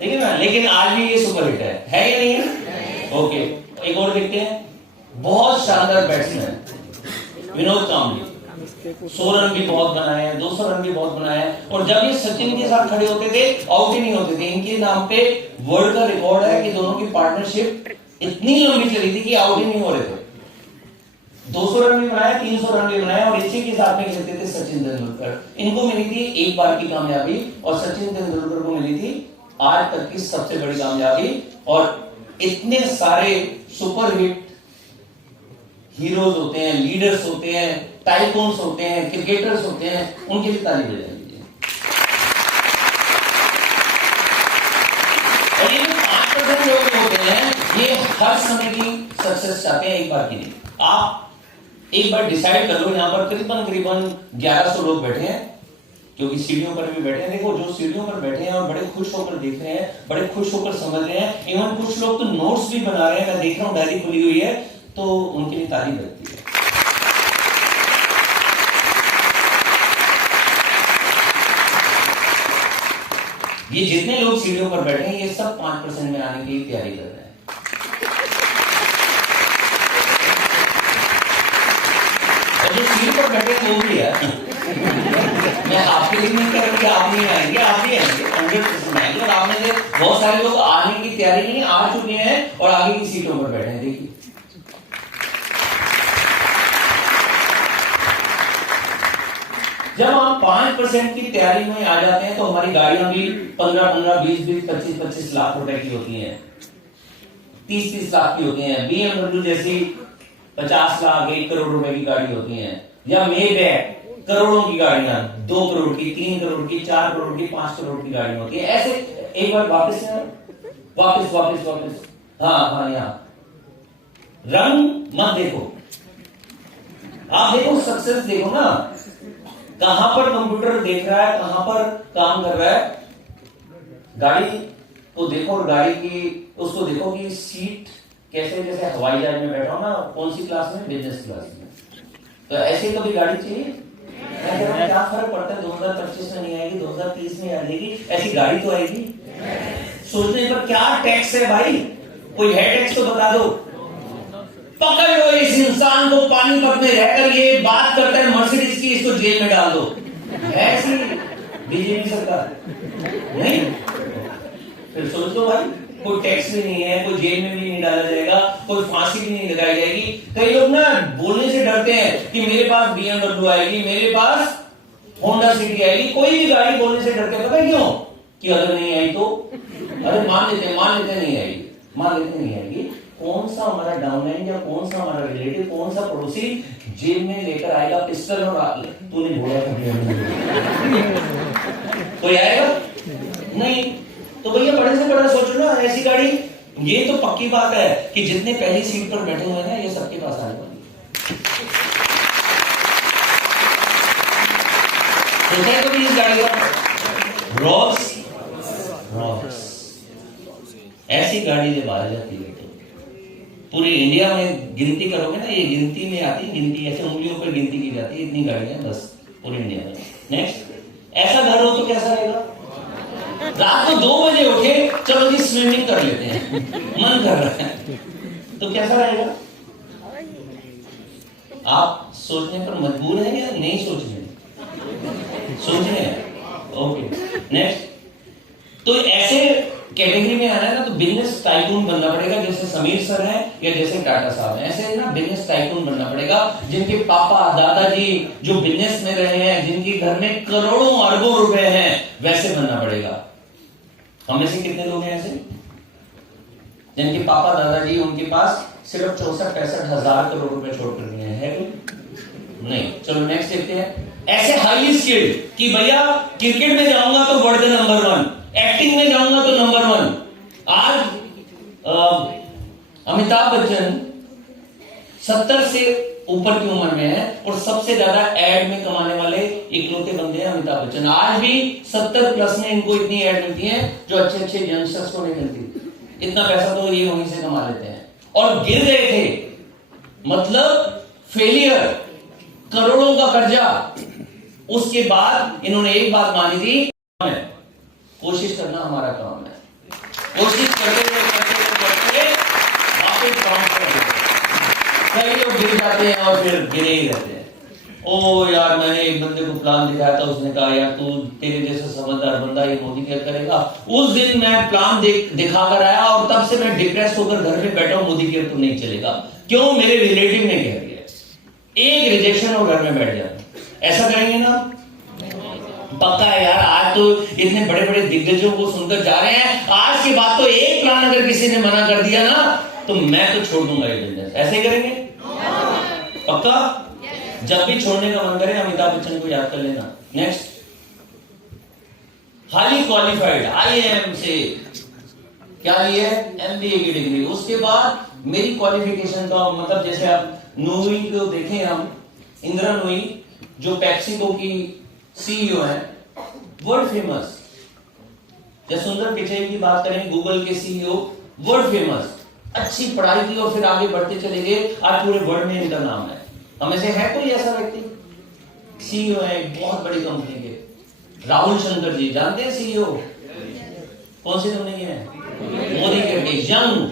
ठीक है ना, लेकिन आज भी ये सुपर हिट है या नहीं है? ओके, एक और देखते हैं, बहुत शानदार बैट्समैन विनोद कांबली, 100 रन भी बहुत बनाए हैं, 200 रन भी बहुत बनाए हैं। और जब ये सचिन के साथ खड़े होते थे, आउट ही नहीं होते थे। इनके नाम पे वर्ल्ड का रिकॉर्ड है कि दोनों की पार्टनरशिप इतनी लंबी चली थी कि आउट ही नहीं हो रहे थे। 200 रन भी बनाया, 300 रन भी बनाया, और इसी के साथ में खेलते थे सचिन तेंदुलकर। इनको मिली थी एक बार की कामयाबी, और सचिन तेंदुलकर को मिली थी आज तक की सबसे बड़ी कामयाबी। और इतने सारे सुपर हिट हीरोज होते हैं, लीडर्स होते हैं, टाइकून्स होते हैं, क्रिकेटर्स होते हैं, उनके लिए ताली बजा लीजिए। और ये 5% लोग होते हैं, ये हर समय की सक्सेस चाहते हैं, एक बार की नहीं। आप एक बार डिसाइड कर लो, यहां पर करीबन 1100 लोग बैठे हैं, क्योंकि सीढ़ियों पर भी बैठे हैं। देखो जो सीढ़ियों पर बैठे हैं और बड़े खुश होकर देख रहे हैं, बड़े खुश होकर समझ रहे हैं, इवन कुछ लोग तो नोट्स भी बना रहे हैं, मैं देख रहा हूं डायरी खुली हुई है, तो उनके लिए ताली बजती है। ये जितने लोग सीढ़ियों पर बैठे हैं, ये सब 5% में आने की तैयारी कर रहे हैं। और जो सीढ़ी पर बैठे हैं वो भी है मैं आपके लिए नहीं कर रही, आप नहीं आएंगे, आप भी आएंगे, 100% आएंगे। और आप में से बहुत सारे लोग आने की तैयारी नहीं, आ चुके हैं और आगे की सीटों पर बैठे हैं। देखिए जब हम 5% की तैयारी में आ जाते हैं तो हमारी गाड़ियां भी 15-15, 20-20, 25-25 लाख रुपए की होती हैं, 30-30 लाख की होती हैं। BMW जैसी 50 लाख 1 करोड़ रुपए की गाड़ी होती है, या मेबैक करोड़ों की गाड़ियां, 2 करोड़ की, 3 करोड़ की, 4 करोड़ की, 5 करोड़ की गाड़ी होती है। ऐसे एक बार वापस हाँ यहाँ रंग मत देखो, आप देखो सक्सेस देखो ना, कहां पर कंप्यूटर देख रहा है, कहां पर काम कर रहा है। गाड़ी को देखो और गाड़ी की उसको देखो कि सीट कैसे, जैसे हवाई जहाज में बैठा हो ना, कौन सी क्लास में, बिजनेस क्लास में। तो ऐसे कभी गाड़ी चाहिए, क्या फर्क पड़ता है, 2025 में नहीं आएगी, 2030 में आ जाएगी, ऐसी गाड़ी तो आएगी। सोचने पर क्या टैक्स है भाई, कोई है टैक्स तो बता दो। पकड़ लो इस इंसान को, पानीपत में रहकर ये बात करता है मर्सिडीज की, इसको जेल में डाल दो। ऐसी बीजेपी सरकार नहीं, फिर सोच लो भाई, कोई टैक्स भी नहीं है, कोई जेल में भी नहीं डाला जाएगा, कोई फांसी भी नहीं लगाई जाएगी। कई लोग ना बोलने से डरते हैं कि मेरे पास BMW आएगी, मेरे पास होंडा सिटी आएगी, कोई भी गाड़ी बोलने से डरते हैं। पता है क्यों? कि अगर नहीं आई तो, अरे मान लेते नहीं आएगी, कौन सा हमारा डाउनलाइन या कौन सा हमारा रिलेटिव, कौन सा पड़ोसी जेब में लेकर आएगा पिस्टल और तूने बोला कोई आएगा नहीं। तो भैया बड़े से बड़ा सोचो ना, ऐसी गाड़ी, ये तो पक्की बात है कि जितने पहली सीट पर बैठे हुए हैं ये सबके पास आने वाली है। कभी इस गाड़ी का रॉल्स रॉल्स ऐसी गाड़ी जब आ जाती है तो पूरे इंडिया में गिनती करोगे ना, ये गिनती में आती, गिनती ऐसे उंगलियों पर गिनती की जाती है, इतनी गाड़ियां बस पूरे इंडिया में। नेक्स्ट, ऐसा घर हो तो कैसा रहेगा? रात को 2 बजे उठे, चलो जी स्विमिंग कर लेते हैं, मन कर रहा है, तो कैसा रहेगा? आप सोचने पर मजबूर हैं या नहीं सोच रहे? सोच रहे हैं, ओके। नेक्स्ट, तो ऐसे कैटेगरी में आना है ना तो बिजनेस टाइकून बनना पड़ेगा, जैसे समीर सर है या जैसे टाटा साहब है, ऐसे ना बिजनेस टाइकून बनना पड़ेगा, जिनके पापा दादाजी जो बिजनेस में रहे हैं, जिनके घर में करोड़ों अरबों रुपए हैं, वैसे बनना पड़ेगा। हम में से कितने लोग हैं ऐसे जिनके पापा दादाजी उनके पास सिर्फ 64-65 हजार करोड़ रुपए छोड़ कर दिए हैं? कोई नहीं। चलो नेक्स्ट देखते हैं। ऐसे हाईली स्किल्ड कि भैया क्रिकेट में जाऊंगा तो वर्ल्ड नंबर 1, एक्टिंग में जाऊंगा तो नंबर 1। आज अमिताभ बच्चन 70 से ऊपर की उम्र में है और सबसे ज्यादा एड में कमाने वाले इकलौते बंदे हैं अमिताभ बच्चन। आज भी 70 प्लस में इनको इतनी एड मिलती है जो अच्छे अच्छे यंगस्टर्स को नहीं मिलती। इतना पैसा तो ये वहीं से कमा लेते हैं। और गिर गए थे, मतलब फेलियर, करोड़ों का कर्जा, उसके बाद इन्होंने एक बात मानी थी, कोशिश करना हमारा काम है, कोशिश करते वापस काम करते। कई लोग गिर जाते हैं और फिर गिरे ही रहते हैं। ओ यार, मैंने एक बंदे को प्लान दिखाया था, उसने कहा यार तू तेरे जैसा समझदार बंदा ये मोदी क्या करेगा। उस दिन मैं प्लान दिखा कर आया और तब से मैं डिप्रेस होकर घर में बैठा हूं, मोदी केयर तो नहीं चलेगा। क्यों? मेरे रिलेटिव ने कह दिया। एक रिजेक्शन और घर में बैठ जाता। ऐसा करेंगे ना? पक्का है यार। आज तो इतने बड़े बड़े दिग्गजों को सुनकर जा रहे हैं, आज के बाद तो एक प्लान अगर किसी ने मना कर दिया ना तो मैं तो छोड़ दूंगा ये बिजनेस। ऐसे करेंगे? पक्का? जब भी छोड़ने का मन करे अमिताभ बच्चन को याद कर लेना। नेक्स्ट, हाईली क्वालिफाइड, IIM से क्या लिए? MBA की डिग्री। उसके बाद मेरी क्वालिफिकेशन का मतलब, जैसे आप नोई को देखें, हम इंदिरा नोई जो पैप्सिको की CEO है, वर्ल्ड फेमस। या सुंदर पिचाई की बात करें, गूगल के CEO, वर्ल्ड फेमस, अच्छी पढ़ाई की और फिर आगे बढ़ते चले गए, आज पूरे वर्ल्ड में इनका नाम है। हमें से है कोई ऐसा व्यक्ति? CEO है एक बहुत बड़ी कंपनी के, राहुल शंकर जी, जानते हैं CEO? कौन सी कंपनी है? मोदी के यंग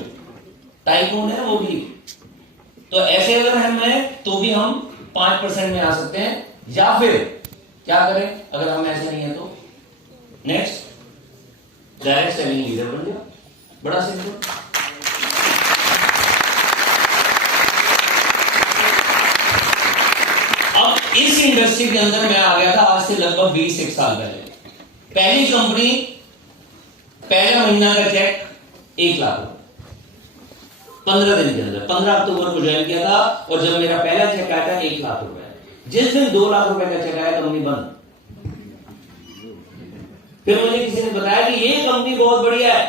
टाइकून है वो भी। तो ऐसे अगर हम हैं तो भी हम 5% में आ सकते हैं, या फिर क्या करें अगर हम ऐसे नहीं है तो? नेक्स्ट, डायरेक्ट सेलिंग लीडर बन गया। बड़ा सिंपल। अब इस इंडस्ट्री के अंदर मैं आ गया था आज से लगभग 20 साल पहले। पहली कंपनी, पहला महीना का चेक 1 लाख रुपए, 15 दिन के अंदर, 15 अक्टूबर को ज्वाइन किया था और जब मेरा पहला चेक आया था 1 लाख रुपए, जिस दिन 2 लाख रुपए का चेक आया कंपनी बंद। फिर मुझे किसी ने बताया कि ये कंपनी बहुत बढ़िया है।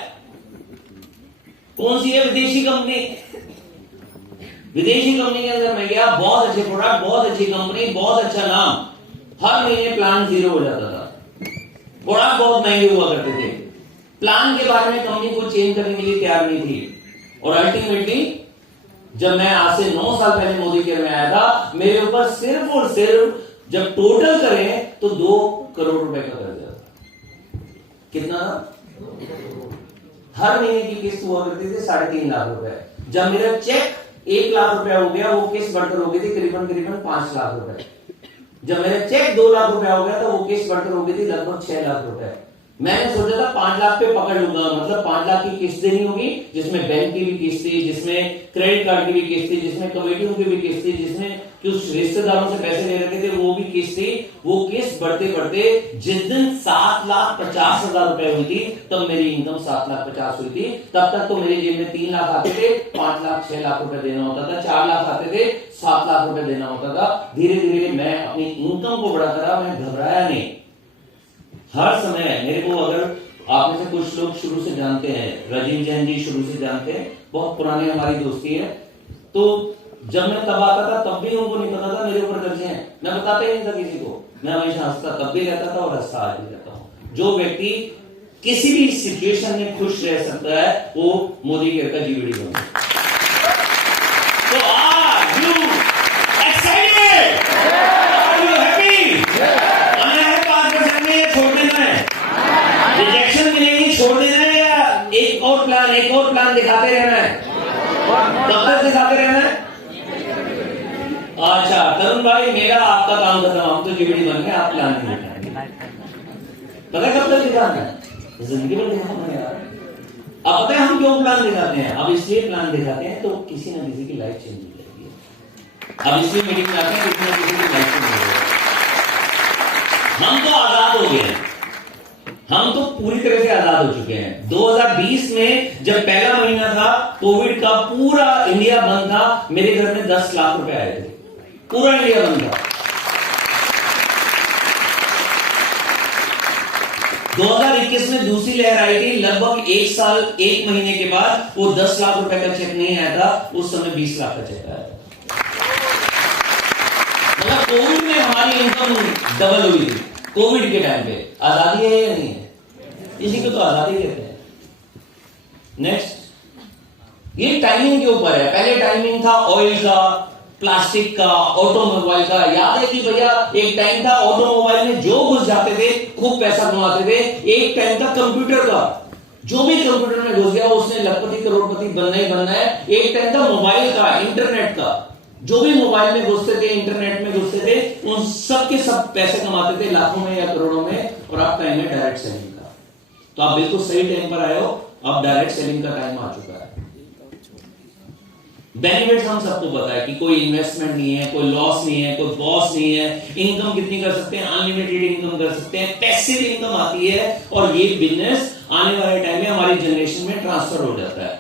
कौन सी है? विदेशी कंपनी। विदेशी कंपनी के अंदर मैं गया, बहुत अच्छे प्रोडक्ट, बहुत अच्छी कंपनी, बहुत अच्छा नाम। हर महीने प्लान 0 हो जाता था, प्रोडक्ट बहुत महंगे हुआ करते थे। प्लान के बारे में कंपनी को चेंज करने के लिए तैयार नहीं थी। और अल्टीमेटली जब मैं आज से 9 साल पहले मोदी केयर में आया था, मेरे ऊपर सिर्फ और सिर्फ जब टोटल करें तो 2 करोड़ रुपए का कर्जा था। कितना? हर महीने की किस्त हुआ करती थी 3.5 लाख रुपए। जब मेरा चेक 1 लाख रुपया हो गया, वो किस्त बढ़कर हो गई थी करीबन 5 लाख रुपए। जब मेरा चेक 2 लाख रुपया हो गया तो वो किस्त बढ़कर हो गई थी लगभग 6 लाख रुपए। मैंने सोचा था 5 लाख पे पकड़ लूंगा, मतलब 5 लाख की किस्त देनी होगी, जिसमें बैंक की भी किस्त थी, जिसमें क्रेडिट कार्ड की भी किस्त थी, जिसमें कमेटियों की भी किस्त थी, जिसमें कुछ रिश्तेदारों से पैसे ले रखे थे वो भी किस्त थी। वो किस्त बढ़ते बढ़ते जिस दिन 7,50,000 रुपए हुई थी, तब मेरी इनकम 7,50,000 हुई थी। तब तक तो मेरी जेब में 3 लाख आते थे, 5 लाख 6 लाख रुपए देना होता था, 4 लाख आते थे, 7 लाख रुपए देना होता था। धीरे धीरे मैं अपनी इनकम को बढ़ाता रहा, मैं घबराया नहीं। हर समय मेरे को, अगर आप में से कुछ लोग शुरू से जानते हैं, राजीव जैन जी शुरू से जानते हैं, बहुत पुरानी हमारी दोस्ती है। तो जब मैं तब आता था तब भी उनको नहीं पता था मेरे ऊपर कर्जे हैं, मैं बताता ही नहीं था किसी को। मैं हमेशा हंसता तब भी रहता था और हंसता आज भी रहता हूं। जो व्यक्ति किसी भी सिचुएशन में खुश रह सकता है वो मोदी केयर का जीवीडी बन। तो are you excited? Are you happy? आना है 5% में, छोड़ देना है, रिजेक्शन मिलेगी, छोड़ देना है, या एक और प्लान दिखाते रहना है? कब तक दिखाते रहना है? अच्छा तरुण भाई, मेरा आपका काम खत्म, हम तो जीवीडी बन गए, आप प्लान नहीं दिखाएंगे। पता है कब तक दिखाना है? जिंदगी भर दिखाना है यार। अब पता है हम क्यों प्लान दिखाते हैं? अब इसलिए प्लान दिखाते हैं तो किसी न किसी की लाइफ चेंज हो जाएगी। अब इसलिए मीटिंग में आते हैं, किसी न किसी की लाइफ चेंज हो जाएगी। हम तो आजाद हो गए हैं, हम तो पूरी तरह से आजाद हो चुके हैं। 2020 में जब पहला महीना था कोविड का, पूरा इंडिया बंद था, मेरे घर में 10 लाख रुपए आए थे, पूरा इंडिया बंद था। 2021 में दूसरी लहर आई थी, लगभग 1 साल 1 महीने के बाद वो 10 लाख रुपए का चेक नहीं आया था, उस समय 20 लाख का चेक आया था। मतलब कोविड में हमारी इनकम डबल हुई थी। कोविड के टाइम पे आजादी है या नहीं है? इसी को तो आजादी कहते हैं। नेक्स्ट, ये टाइमिंग के ऊपर है। पहले टाइमिंग था ऑयल का, प्लास्टिक का, ऑटोमोबाइल का। याद है कि भैया एक टाइम था ऑटोमोबाइल में जो घुस जाते थे खूब पैसा कमाते थे। एक टाइम था कंप्यूटर का, जो भी कंप्यूटर में घुस गया उसने लखपति करोड़पति बनना ही बनना है। एक टाइम था मोबाइल का, इंटरनेट का, जो भी मोबाइल में घुसते थे, इंटरनेट में घुसते थे, उन सब के सब पैसे कमाते थे लाखों में या करोड़ों में। और अब टाइम है डायरेक्ट सेलिंग का। तो आप बिल्कुल सही टाइम पर आए हो, अब डायरेक्ट सेलिंग का टाइम आ चुका है। बेनिफिट्स हम सबको पता है कि कोई इन्वेस्टमेंट नहीं है, कोई लॉस नहीं है, कोई बॉस नहीं है। इनकम कितनी कर सकते हैं? अनलिमिटेड इनकम कर सकते हैं, पैसिव इनकम आती है। और ये बिजनेस आने वाले टाइम में हमारी जनरेशन में ट्रांसफर हो जाता है।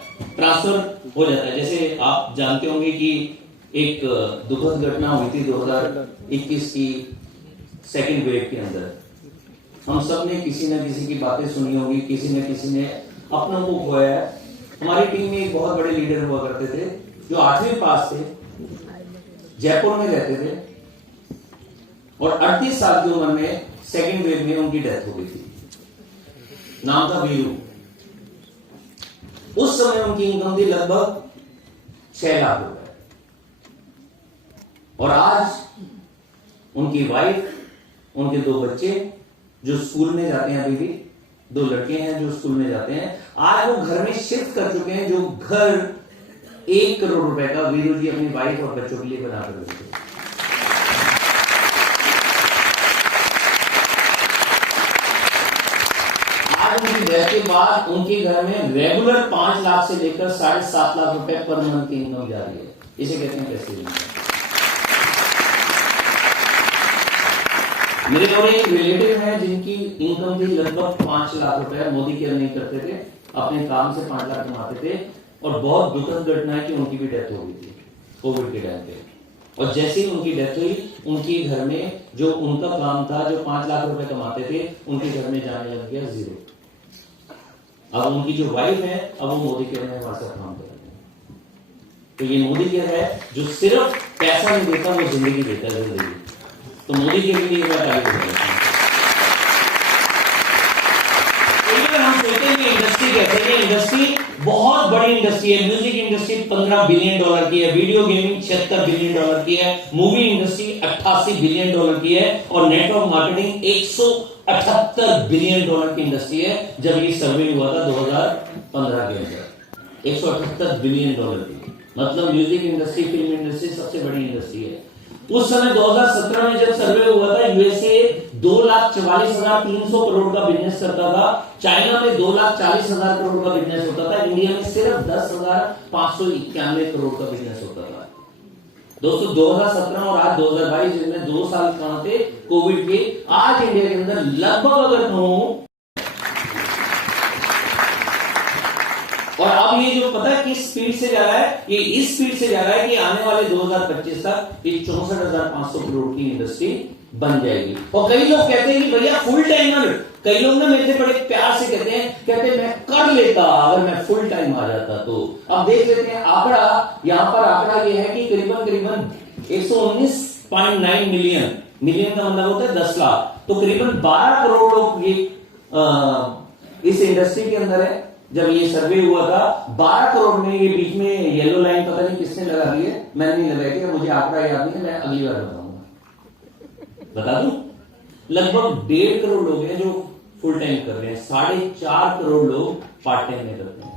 जैसे आप जानते होंगे कि एक दुखद घटना हुई थी 2021 की सेकेंड वेव के अंदर। हम सब ने किसी न किसी की बातें सुनी होगी, किसी न किसी ने अपनों को खोया है। हमारी टीम में एक बहुत बड़े लीडर हुआ करते थे जो 8वीं पास थे, जयपुर में रहते थे, और 38 साल की उम्र में सेकेंड वेव में उनकी डेथ हो गई थी। नाम था वीरू। उस समय उनकी इनकम थी लगभग 6 लाख रुपए। और आज उनकी वाइफ, उनके 2 बच्चे जो स्कूल में जाते हैं, अभी भी 2 लड़के हैं जो स्कूल में जाते हैं, आज वो घर में शिफ्ट कर चुके हैं। जो घर 1 करोड़ रुपए का वीरू जी अपनी वाइफ और बच्चों के लिए बनाकर देते हैं। आज उनकी डेथ के बाद उनके घर में रेगुलर 5 लाख से लेकर 7.5 लाख रुपए पर मंथ की इनकम जा रही है। इसे कहते हैं पैसिव इनकम। मेरे और एक रिलेटिव है जिनकी इनकम थी लगभग 5 लाख रुपए। मोदी केयर नहीं करते थे, अपने काम से 5 लाख कमाते थे। और बहुत दुखद घटना है कि उनकी भी डेथ हो गई थी कोविड के टाइम पे। और जैसे ही उनकी डेथ हुई, उनके घर में जो उनका काम था, जो 5 लाख रुपए कमाते थे, उनके घर में जाने लग गया 0। अब उनकी जो वाइफ है, अब वो मोदी केयर में हमारे साथ काम कर रहे हैं। तो ये मोदी केयर है जो सिर्फ पैसा नहीं देता, वो जिंदगी देता है, जिंदगी। तो मोदी के लिए एक बात आगे बढ़ जाती है। हम सोचते हैं इंडस्ट्री कैसे है? इंडस्ट्री बहुत बड़ी इंडस्ट्री है। म्यूजिक इंडस्ट्री $15 बिलियन की है, वीडियो गेमिंग $76 बिलियन की है, मूवी इंडस्ट्री $88 बिलियन की है, और नेटवर्क मार्केटिंग $178 बिलियन की इंडस्ट्री है। जब ये सर्वे हुआ था 2015 के अंदर, $178 बिलियन की। मतलब म्यूजिक इंडस्ट्री, फिल्म इंडस्ट्री सबसे बड़ी इंडस्ट्री है। उस समय 2017 में जब सर्वे हुआ था, यूएसए 2,44,300 करोड़ का बिजनेस करता था, चाइना में 2,40,000 करोड़ का बिजनेस होता था, इंडिया में सिर्फ 10,591 करोड़ का बिजनेस होता था। दोस्तों 2017 और आज 2022 जिसमें 2 साल कहां थे कोविड के, आज इंडिया के अंदर लगभग अगर कहूं, और अब ये जो पता है किस स्पीड से जा रहा है, ये इस स्पीड से जा रहा है कि आने वाले 2025 तक ये 64,500 करोड़ की इंडस्ट्री बन जाएगी। और कई लोग कहते हैं कि भैया फुल टाइमर, कई लोग ना मेरे से बड़े प्यार से कहते हैं मैं कर लेता अगर मैं फुल टाइम आ जाता तो। अब देख लेते हैं आंकड़ा, यहां पर आंकड़ा ये है कि करीबन 119.9 मिलियन, मिलियन का मतलब होता है 10 लाख, तो करीबन 12 करोड़ लोग ये इस इंडस्ट्री के अंदर है। जब ये सर्वे हुआ था 12 करोड़ में, ये बीच में येलो लाइन पता नहीं किसने लगा दी है, मैंने नहीं लगाई थी, मुझे आंकड़ा याद नहीं है, मैं अगली बार बताऊंगा। बता दूं, लगभग 1.5 करोड़ लोग हैं जो फुल टाइम कर रहे हैं, 4.5 करोड़ लोग पार्ट टाइम में करते हैं।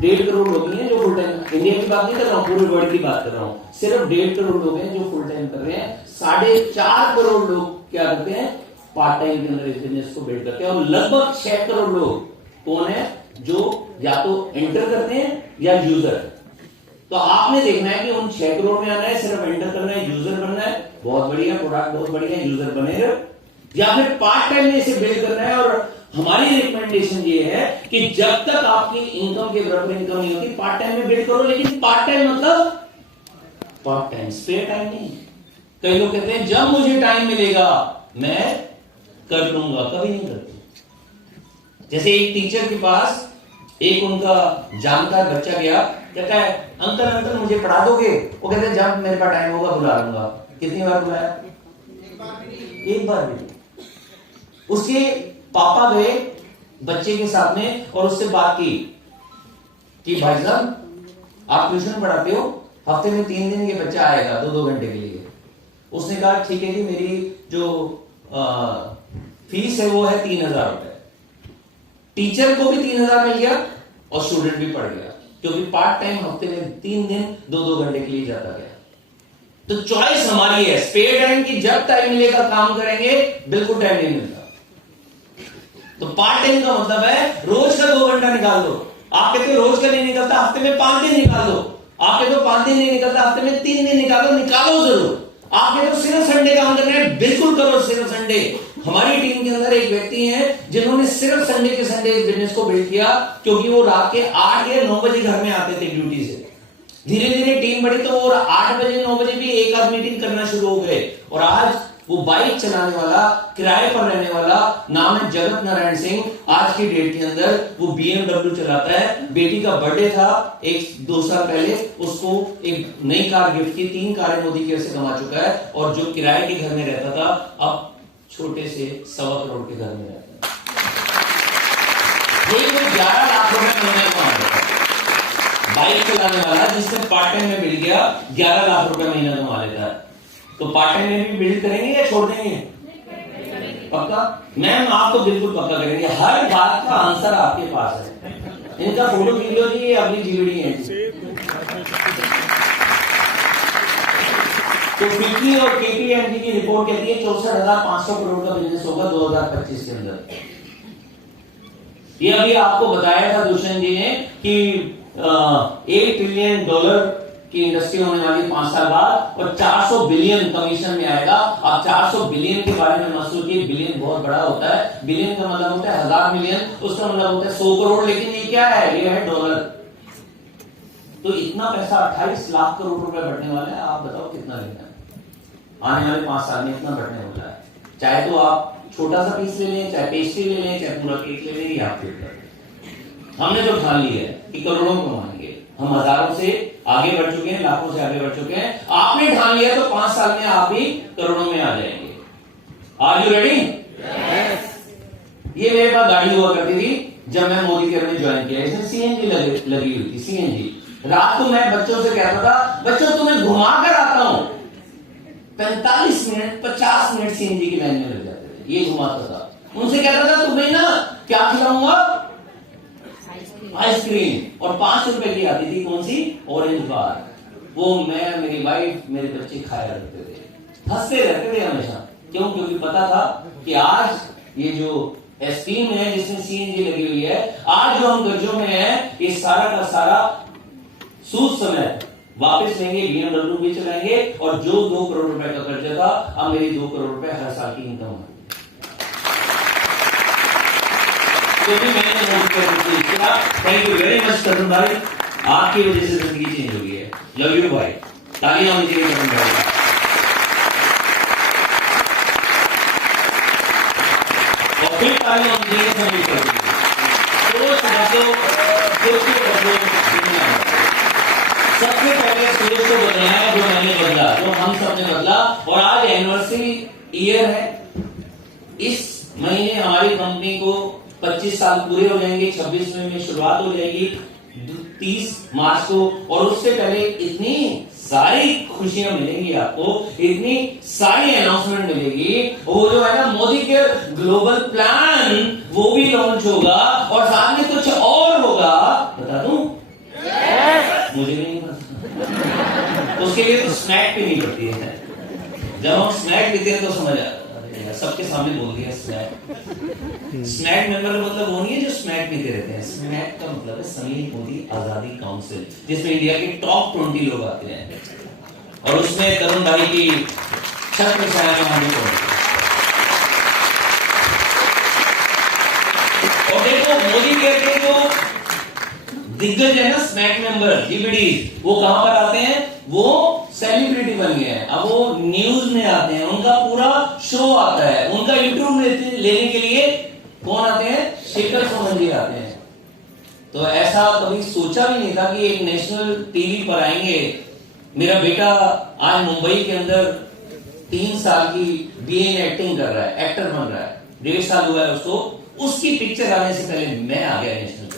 1.5 करोड़ लोग हैं जो फुल टाइम, इंडिया की बात नहीं कर रहा हूं, पूरे वर्ल्ड की बात कर रहा हूं, सिर्फ 1.5 करोड़ लोग हैं जो फुल टाइम कर रहे हैं, 4.5 करोड़ लोग क्या करते हैं, पार्ट टाइम के अंदर इस बिजनेस को बिल्ड करते हैं, और लगभग 6 करोड़ लोग कौन है जो या तो एंटर करते हैं या यूजर। तो आपने देखना है कि उन 6 करोड़ में आना है, सिर्फ एंटर करना है, यूजर बनना है, बहुत बढ़िया, प्रोडक्ट बहुत बढ़िया, यूजर बनेगा, या फिर पार्ट टाइम में इसे बिल्ड करना है। और हमारी रिकमेंडेशन ये है कि जब तक आपकी इनकम के बराबर इनकम नहीं होती, पार्ट टाइम में बिल्ड करो, लेकिन पार्ट टाइम मतलब पार्ट टाइम, स्पेयर टाइम नहीं। कई लोग कहते हैं जब मुझे टाइम मिलेगा मैं कर लूंगा, कभी नहीं करते। जैसे एक टीचर के पास एक उनका जानकार बच्चा गया, कहता है अंकल मुझे पढ़ा दोगे? वो कहते हैं जब मेरे पास टाइम होगा बुला लूंगा। कितनी बार बुलाया? एक बार भी। उसके पापा गए बच्चे के साथ में और उससे बात की कि भाई साहब आप ट्यूशन पढ़ाते हो, हफ्ते में 3 दिन ये बच्चा आएगा 2-2 घंटे के लिए। उसने कहा ठीक है कि मेरी जो फीस है वो है 3,000 रुपए। टीचर को भी 3,000 मिल गया और स्टूडेंट भी पढ़ गया, क्योंकि पार्ट टाइम हफ्ते में 3 दिन 2-2 घंटे के लिए जाता गया। तो चॉइस हमारी है, स्पेयर टाइम की जब टाइम मिलेगा काम करेंगे, बिल्कुल टाइम नहीं मिलता। तो पार्ट टाइम का मतलब है रोज का 2 घंटा निकाल दो। आप कहते हो रोज का नहीं निकलता, हफ्ते में 5 दिन निकाल दो। आप कहते हो 5 दिन नहीं निकलता, हफ्ते में 3 दिन निकालो, निकालो जरूर। आप कहते हो सिर्फ संडे काम करना है, बिल्कुल करो सिर्फ संडे। हमारी टीम के अंदर एक व्यक्ति हैं जिन्होंने सिर्फ संडे के संडे इस बिजनेस को बिल्ड किया, क्योंकि वो रात के 8 या 9 बजे घर में आते थे ड्यूटी से। धीरे धीरे टीम बढ़ी तो वो 8 बजे 9 बजे भी एक आध मीटिंग करना शुरू हो गए, और आज वो बाइक चलाने वाला, किराए पर रहने वाला, नाम है जगत नारायण सिंह। आज की डेट के अंदर वो BMW चलाता है। बेटी का बर्थडे था 1-2 साल पहले, उसको एक नई कार गिफ्ट की, 3 कारें मोदी केयर से कमा चुका है, और जो किराए के घर में रहता था अब छोटे से 1.25 करोड़ के घर में रहता है। ये 11 लाख रुपए महीने कमा लेता है। बाइक चलाने वाला जिससे पार्ट टाइम में मिल गया 11 लाख रुपए महीना कमा लेता है। तो पार्ट टाइम में भी बिल्ड करेंगे या छोड़ देंगे? पक्का? मैम आप तो बिल्कुल पक्का करेंगे, हर बात का आंसर आपके पास है। इनका फोटो खींच लो जी, ये अपनी जीवड़ी है। तो फिक्की और केपीएमजी की रिपोर्ट कहती है 64,500 करोड़ का बिजनेस होगा 2025 के अंदर। ये अभी आपको बताया था दुष्यंत जी ने कि $8 ट्रिलियन की इंडस्ट्री होने वाली 5 साल बाद, और 400 बिलियन कमीशन में आएगा। आप 400 बिलियन के बारे में मत सोचिए, बिलियन बहुत बड़ा होता है। बिलियन का मतलब होता है 1000 मिलियन, उसका मतलब होता है 100 करोड़। लेकिन ये क्या है? ये है डॉलर। तो इतना पैसा 28 लाख करोड़ रुपए बढ़ने वाला है। आप बताओ कितना लेना है? आने वाले 5 साल में इतना बढ़ने वाला है। चाहे तो आप छोटा सा पीस ले लें, चाहे पेस्ट्री ले लें, चाहे पूरा केक ले लें, या फिर हमने जो ठान ली है कि करोड़ों कमाएंगे। हम हजारों से आगे बढ़ चुके हैं, लाखों से आगे बढ़ चुके हैं। आपने ठान लिया तो 5 साल में आप भी करोड़ों में आ जाएंगे। Are you ready? ये मेरे पास गाड़ी हुआ करती थी जब मैं मोदी केयर में ज्वाइन किया। इसमें सीएनजी लगी हुई थी, सीएनजी। रात को मैं बच्चों से कहता था, बच्चों तुम्हें घुमा कर आता हूं। 45 मिनट 50 मिनट सीएनजी की लाइन में लग जाते थे, ये घुमाता था। उनसे कहता था तुम्हें ना क्या खिलाऊंगा? आइसक्रीम। और 5 रुपए की आती थी, कौन सी? ऑरेंज बार। वो मैं, मेरी वाइफ, मेरे बच्चे खाया करते थे, हंसते रहते थे हमेशा। क्यों? क्योंकि पता था कि आज ये जो एस्टीम है जिसमें सीएनजी लगी हुई है, आज जो हम कर्जों में है, ये सारा का सारा सूद समय वापस लेंगे, BMW भी चलाएंगे, और जो 2 करोड़ रुपए का कर्जा था, अब मेरी 2 करोड़ रुपए हर साल की इनकम है। तो भी मैंने थैंक यू वेरी मच करण भाई, आपकी वजह से जिंदगी चेंज हो गई है। लव यू भाई, तालियां होनी चाहिए करण भाई। और फिर तालियां होनी चाहिए सभी के लिए। सबसे पहले सोच को बदलना है, जो मैंने बदला, जो हम सब ने बदला। और आज एनिवर्सरी ईयर है, इस महीने हमारी कंपनी को 25 साल पूरे हो जाएंगे, 26 में शुरुआत हो जाएगी 30 मार्च को। और उससे पहले इतनी सारी खुशियां मिलेंगी आपको, इतनी सारी अनाउंसमेंट मिलेगी। वो जो है ना मोदी के ग्लोबल प्लान, वो भी लॉन्च होगा, और साथ में कुछ और होगा, बता दूं? मुझे नहीं पता। उसके लिए तो स्नैक पीनी पड़ती है। जब हम स्नैक पीते हैं तो समझ आता है, सबके सामने बोल दिया स्नैक। स्नैक मेंबर का मतलब वो नहीं है जो स्नैक पीते रहते हैं। स्नैक का मतलब है समीर मोदी आजादी काउंसिल, जिसमें इंडिया के टॉप 20 लोग आते हैं, और उसमें करण भाई की छत में छाया में हम लोग। और देखो मोदी के जो दिग्गज है ना स्नैक मेंबर, जीबीडी, वो कहां पर आते हैं? वो सेलिब्रिटी बन गए हैं, अब वो न्यूज में आते हैं, उनका पूरा शो आता है। उनका इंटरव्यू लेने के लिए कौन आते हैं? शेखर सुमन जी आते हैं। तो ऐसा कभी सोचा भी नहीं था कि एक नेशनल टीवी पर आएंगे। मेरा बेटा आज मुंबई के अंदर 3 साल की बीए इन एक्टिंग कर रहा है, एक्टर बन रहा है, 1.5 साल हुआ है उसको। उसकी पिक्चर आने से पहले मैं आ गया नेशनल।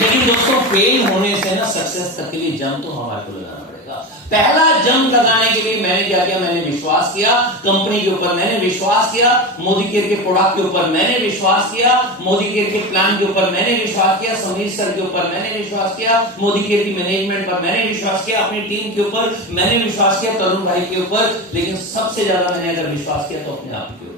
लेकिन दोस्तों फेल होने से ना सक्सेस तक के लिए जंप तो हमारे को लगाना पड़ेगा। पहला जंप लगाने के लिए मैंने क्या किया? मैंने विश्वास किया कंपनी के ऊपर, मैंने विश्वास किया मोदी केयर के प्रोडक्ट के ऊपर, मैंने विश्वास किया मोदी केयर के प्लान के ऊपर, मैंने विश्वास किया समीर सर के ऊपर, मैंने विश्वास किया मोदी केयर की मैनेजमेंट पर, मैंने विश्वास किया अपनी टीम के ऊपर, मैंने विश्वास किया तरुण भाई के ऊपर। लेकिन सबसे ज्यादा मैंने अगर विश्वास किया तो अपने आप के ऊपर।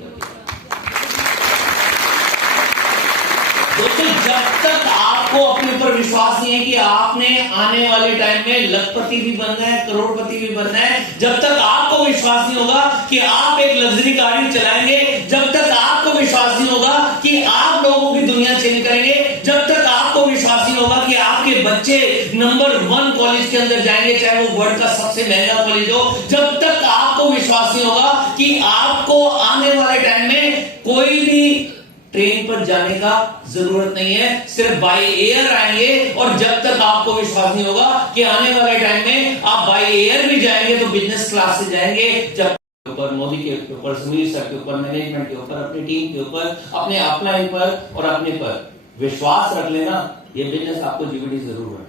दोस्तों जब तक आपको अपने ऊपर विश्वास नहीं है कि आपने आने वाले टाइम में लखपति भी बनना है, करोड़पति भी बनना है, जब तक आपको विश्वास नहीं होगा कि आप एक लग्जरी गाड़ी चलाएंगे, जब तक आपको विश्वास नहीं होगा कि आप लोगों की दुनिया चेंज करेंगे, जब तक आपको विश्वास नहीं होगा कि आपके बच्चे नंबर 1 कॉलेज के अंदर जाएंगे, चाहे वो वर्ल्ड का सबसे महंगा कॉलेज हो, जब तक आपको विश्वास नहीं होगा कि आपको आने वाले टाइम में कोई भी ट्रेन पर जाने का जरूरत नहीं है, सिर्फ बाय एयर आएंगे। और जब तक आपको विश्वास नहीं होगा कि आने वाले टाइम में आप बाय एयर भी जाएंगे तो बिजनेस क्लास से जाएंगे, जब ऊपर मोदी के ऊपर, समीर सर के ऊपर, मैनेजमेंट के ऊपर, अपनी टीम के ऊपर, अपने अपलाइन पर और अपने पर विश्वास रख लेना, ये बिजनेस आपको जीबीडी जरूर बनेगा।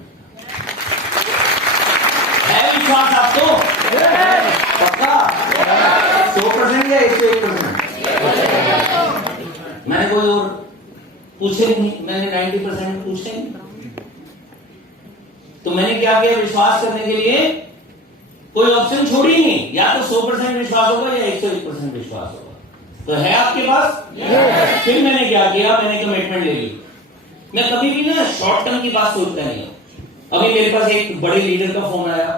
है विश्वास आपको? पक्का 100% या 101%? मैंने कोई और पूछे नहीं, मैंने 90% पूछे नहीं। तो मैंने क्या किया? विश्वास करने के लिए कोई ऑप्शन छोड़ी नहीं, या तो 100% विश्वास होगा या 101% विश्वास होगा। तो है आपके पास? फिर मैंने क्या किया? मैंने कमिटमेंट ले ली। मैं कभी भी ना शॉर्ट टर्म की बात सोचता नहीं हूं। अभी मेरे पास एक बड़े लीडर का फोन आया,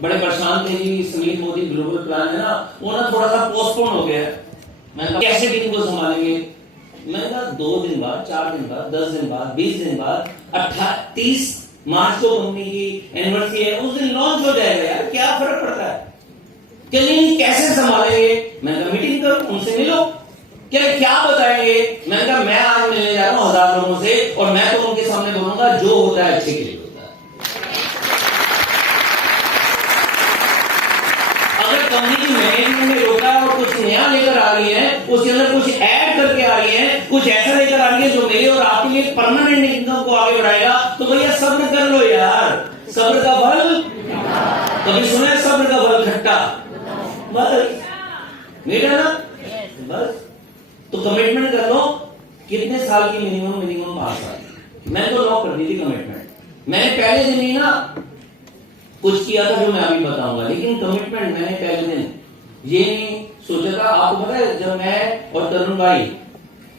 बड़े परेशान थे जी, समीर मोदी ग्लोबल प्लान है ना, वो ना थोड़ा सा पोस्टपोन हो गया। मैंने कहा कैसे टीम को संभालेंगे? मैंने कहा 2 दिन बाद, 4 दिन बाद, 10 दिन बाद, 20 दिन बाद, 30 मार्च को कंपनी की एनिवर्सरी है, उस दिन लॉन्च हो जाएगा यार, क्या फर्क पड़ता है? नहीं कैसे संभालेंगे? मैंने कहा मीटिंग करो, उनसे मिलो, क्या बताएंगे? मैंने कहा मैं आज मिलने जा रहा हूं 1000 लोगों से, और मैं तो उनके सामने बोलूंगा जो होता है अच्छे के लिए होता है। अगर कंपनी मैनेजमेंट ने रोका है और कुछ नया लेकर आ रही है, उसके अंदर कुछ ऐड करके आ रही है, कुछ ऐसा लेकर आ रही है जो मेरे और आपके लिए परमानेंट इनकम को आगे बढ़ाएगा, तो भैया सब्र कर लो यार। सब्र का फल, कभी सुना है सब्र का फल खट्टा? बस मीठा ना, बस। तो कमिटमेंट कर लो, कितने साल की? मिनिमम 5 साल। मैंने तो लॉक कर दी थी कमिटमेंट। मैंने पहले दिन ही ना कुछ किया था जो मैं अभी बताऊंगा, लेकिन कमिटमेंट मैंने पहले दिन ये नहीं सोचा था। आपको पता है जब मैं और तरुण भाई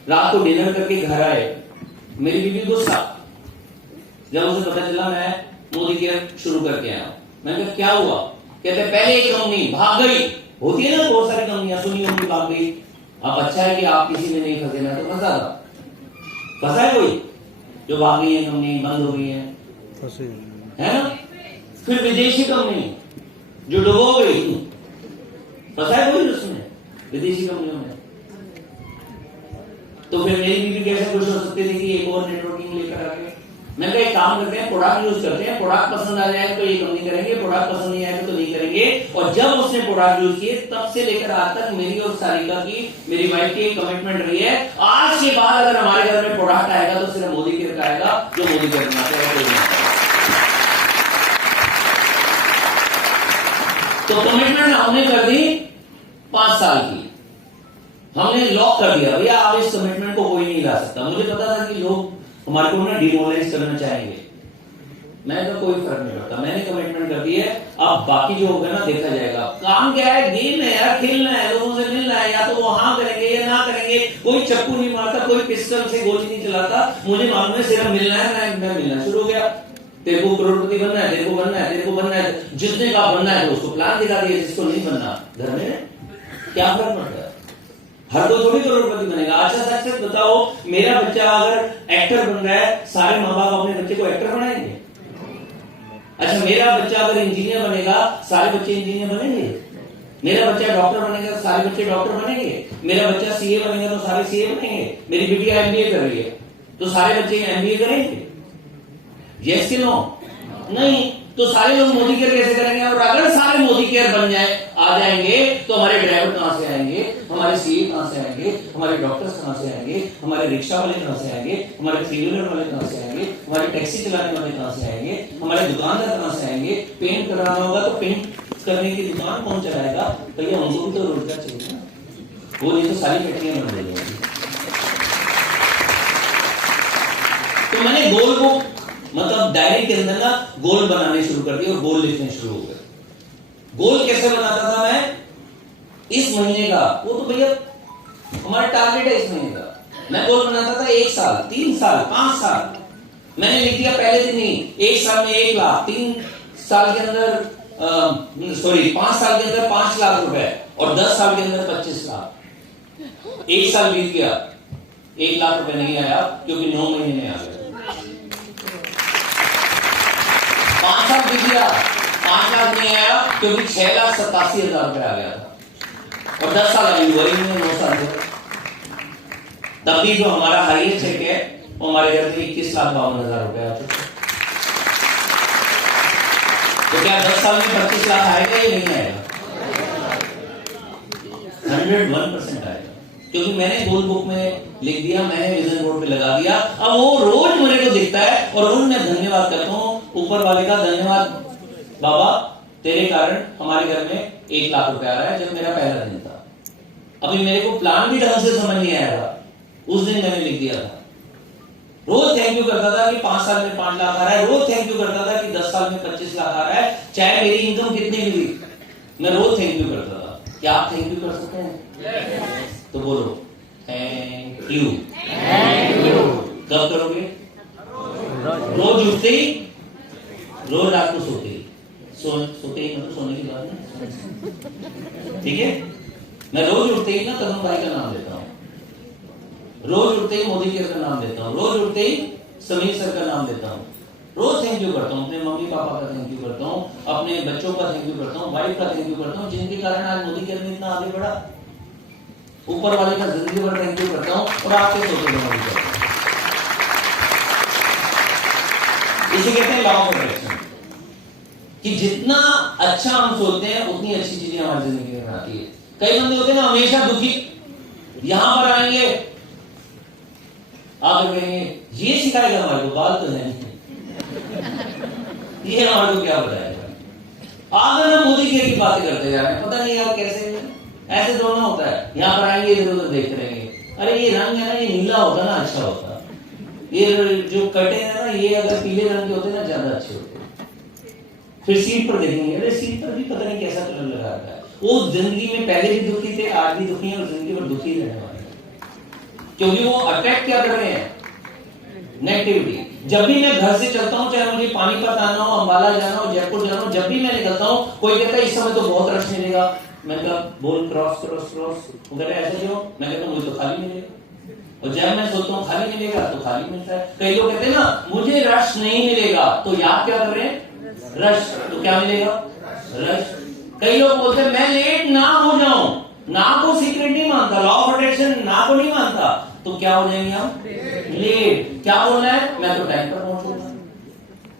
रात को डिनर करके घर आए, मेरी बीवी गुस्सा, जब उसे पता चला मैं मोदी केयर शुरू करके आया। मैंने कहा क्या हुआ? कहते पहले एक कंपनी भाग गई, होती है ना बहुत सारी कंपनियां, सुनी होंगी भाग गई। अब अच्छा है कि आप किसी में नहीं फंसे, मैं तो फंसा था। फंसा है कोई जो भाग गई है, कंपनी बंद हो गई है ना? फिर विदेशी कंपनी जो डुबो गई, फंसा है कोई उसमें विदेशी कंपनियों में? तो फिर मेरी बीवी कैसे खुश हो सकती थी कि एक और नेटवर्किंग लेकर आ गए। मैं कहा एक काम करते हैं, प्रोडक्ट यूज करते हैं, प्रोडक्ट पसंद आ जाए तो ये कंपनी करेंगे, प्रोडक्ट पसंद नहीं आएगा तो नहीं करेंगे। और जब उसने प्रोडक्ट यूज किए तब से लेकर आज तक मेरी और सारिका की, मेरी वाइफ की एक कमिटमेंट रही है, आज के बाद अगर हमारे घर में प्रोडक्ट आएगा तो सिर्फ मोदी केयर का आएगा, जो मोदी केयर बनाते हैं कोई नहीं। तो कमिटमेंट हमने कर दी 5 साल की, हमने लॉक कर दिया भैया आप इस कमिटमेंट को कोई नहीं ला सकता। मुझे पता था कि लोग हमारे को ना डिमोरलाइज करना चाहेंगे, मैंने तो कोई फर्क नहीं पड़ता, मैंने कमिटमेंट कर दी है। अब बाकी जो होगा ना देखा जाएगा। काम क्या है? गेम है यार, खेलना है, लोगों से मिलना है, या तो वो हाँ करेंगे या ना करेंगे। कोई चप्पू नहीं मारता, कोई पिस्टल से गोली नहीं चलाता। मुझे मालूम है सिर्फ मिलना है, मैं मिलना शुरू हो गया। तेरे को करोड़पति बनना है, तेरे को बनना है, तेरे को बनना है, जितने का बनना है तो उसको प्लान दिखा दिया, जिसको नहीं बनना घर में क्या फर्क पड़ता है? हर कोई थोड़ी करोड़पति बनेगा। अच्छा सच बताओ, मेरा बच्चा अगर एक्टर बन रहा है, सारे माँ बाप अपने बच्चे को एक्टर बनाएंगे? अच्छा मेरा बच्चा अगर इंजीनियर बनेगा, सारे बच्चे इंजीनियर बनेंगे? मेरा बच्चा डॉक्टर बनेगा, सारे बच्चे डॉक्टर बनेंगे? मेरा बच्चा सीए बनेगा तो सारे सीए बनेंगे? मेरी बिटिया एमबीए कर रही है तो सारे बच्चे एमबीए करेंगे? यस कि नो? नहीं। तो सारे लोग मोदी केयर कैसे करेंगे? और अगर सारे मोदी केयर बन जाए आ जाएंगे तो हमारे ड्राइवर कहां से आएंगे, हमारे सीए कहां से आएंगे, हमारे डॉक्टर्स कहां से आएंगे, हमारे रिक्शा वाले कहां से आएंगे, हमारे थ्री व्हीलर वाले कहां से आएंगे, हमारे टैक्सी चलाने वाले कहां से आएंगे, हमारे दुकानदार कहां से आएंगे? पेंट कराना होगा तो पेंट करने की दुकान कौन चलाएगा? भैया उनको भी तो रोजगार चाहिए ना, वो नहीं तो सारी फैक्ट्रियां बन रही होंगी। तो मैंने गोल को मतलब डायरी के अंदर ना गोल बनाने शुरू कर दिए और गोल लिखने शुरू हो गए। गोल कैसे बनाता था मैं? इस महीने का, वो तो भैया हमारा टारगेट है इस महीने का। मैं गोल बनाता था 1 साल, 3 साल, 5 साल। मैंने लिख दिया पहले दिन ही, 1 साल में 1 लाख, 3 साल के अंदर 5 साल के अंदर 5 लाख रुपए और 10 साल के अंदर 25 लाख। 1 साल बीत गया, 1 लाख रुपए नहीं आया क्योंकि 9 महीने में आ गया। 5 साल बीत गया, 5 लाख नहीं आया क्योंकि 6,87,000 रुपए आ गया था। और 10 साल अभी वही में 9 साल हो। तब भी जो हमारा हाईएस्ट चेक है वो हमारे घर में 21,52,000 रुपए आ चुके। तो क्या 10 साल में 25 लाख आएगा या नहीं आएगा? 101% आएगा, क्योंकि मैंने गोल बुक में लिख दिया, मैंने विजन बोर्ड पे लगा दिया। अब वो रोज मेरे को दिखता है और रोज मैं धन्यवाद करता हूँ ऊपर वाले का। धन्यवाद बाबा, तेरे कारण हमारे घर में 1 लाख रुपए आ रहा है। जब मेरा पहला दिन था, अभी मेरे को प्लान भी ढंग से समझ नहीं आया था, उस दिन मैंने लिख दिया था। रोज थैंक यू करता था कि 5 साल में 5 लाख आ रहा है, रोज थैंक यू करता था कि 10 साल में 25 लाख आ रहा है, चाहे मेरी इनकम कितनी भी थी, मैं रोज थैंक यू करता था। क्या आप थैंक यू कर सकते हैं? तो बोलो थैंक यू। कब करोगे? रोज उठते ही, रोज रात को सोते ही, सोते ही मतलब सोने की बात नहीं, ठीक है? मैं रोज उठते ही ना तरुण भाई का नाम लेता हूँ, रोज उठते ही मोदी केयर का नाम लेता हूँ, रोज उठते ही समीर सर का नाम लेता हूँ, रोज थैंक यू करता हूँ। अपने मम्मी पापा का थैंक यू करता हूँ, अपने बच्चों का थैंक यू करता हूँ, वाइफ का थैंक यू करता हूँ, जिनके कारण आज मोदी केयर में इतना आगे बढ़ा। ऊपर वाले का जिंदगी भर थैंक यू करता हूँ और आपके सोचते हैं। इसे कहते हैं लॉ ऑफ अट्रैक्शन, कि जितना अच्छा हम सोचते हैं उतनी अच्छी चीजें हमारी जिंदगी में आती है। कई बंदे होते हैं ना हमेशा दुखी, यहां पर आएंगे आगे कहेंगे ये सिखाएगा हमारे को, बात तो है ये हमारे को क्या बताएगा। आगे ना मोदी केयर की बातें करते जा रहे हैं, पता नहीं यार कैसे ऐसे दौड़ना होता है। यहां पर आएंगे इधर उधर देखते रहेंगे, अरे ये रंग है ना, ये नीला होता ना अच्छा होता, ये जो कटे हैं ना, ये अगर पीले रंग के होते ना ज्यादा अच्छे होते हैं। फिर सीट पर देखेंगे, अरे सीट पर भी पता नहीं कैसा कलर लगा रखा है। वो जिंदगी में पहले भी दुखी थे, आज भी दुखी है और जिंदगी भर दुखी रहने वाले हैं, क्योंकि वो अटैक क्या कर रहे हैं, नेगेटिविटी। जब भी मैं घर से चलता हूं, चाहे मुझे पानीपत आना हो, अंबाला जाना हो, जयपुर जाना हो, जब भी मैं निकलता हूं, कोई कहता है इस समय तो बहुत रश मिलेगा। मैं कहा बोल क्रॉस क्रॉस क्रॉस, वो कहते ऐसे क्यों, मैं कहता हूं मुझे तो खाली मिलेगा। और जब मैं सोचता हूँ खाली मिलेगा तो खाली मिलता है। कई लोग कहते हैं ना मुझे रश नहीं मिलेगा, तो याद क्या कर रहे हैं, रश। तो क्या मिलेगा, रश। कई लोग बोलते हैं मैं लेट ना हो जाऊं, ना को सीक्रेट नहीं मानता, लॉ ऑफ अट्रैक्शन ना को नहीं मानता, तो क्या हो जाएंगे हम, लेट। क्या बोलना है, मैं तो टाइम पर पहुंचूंगा।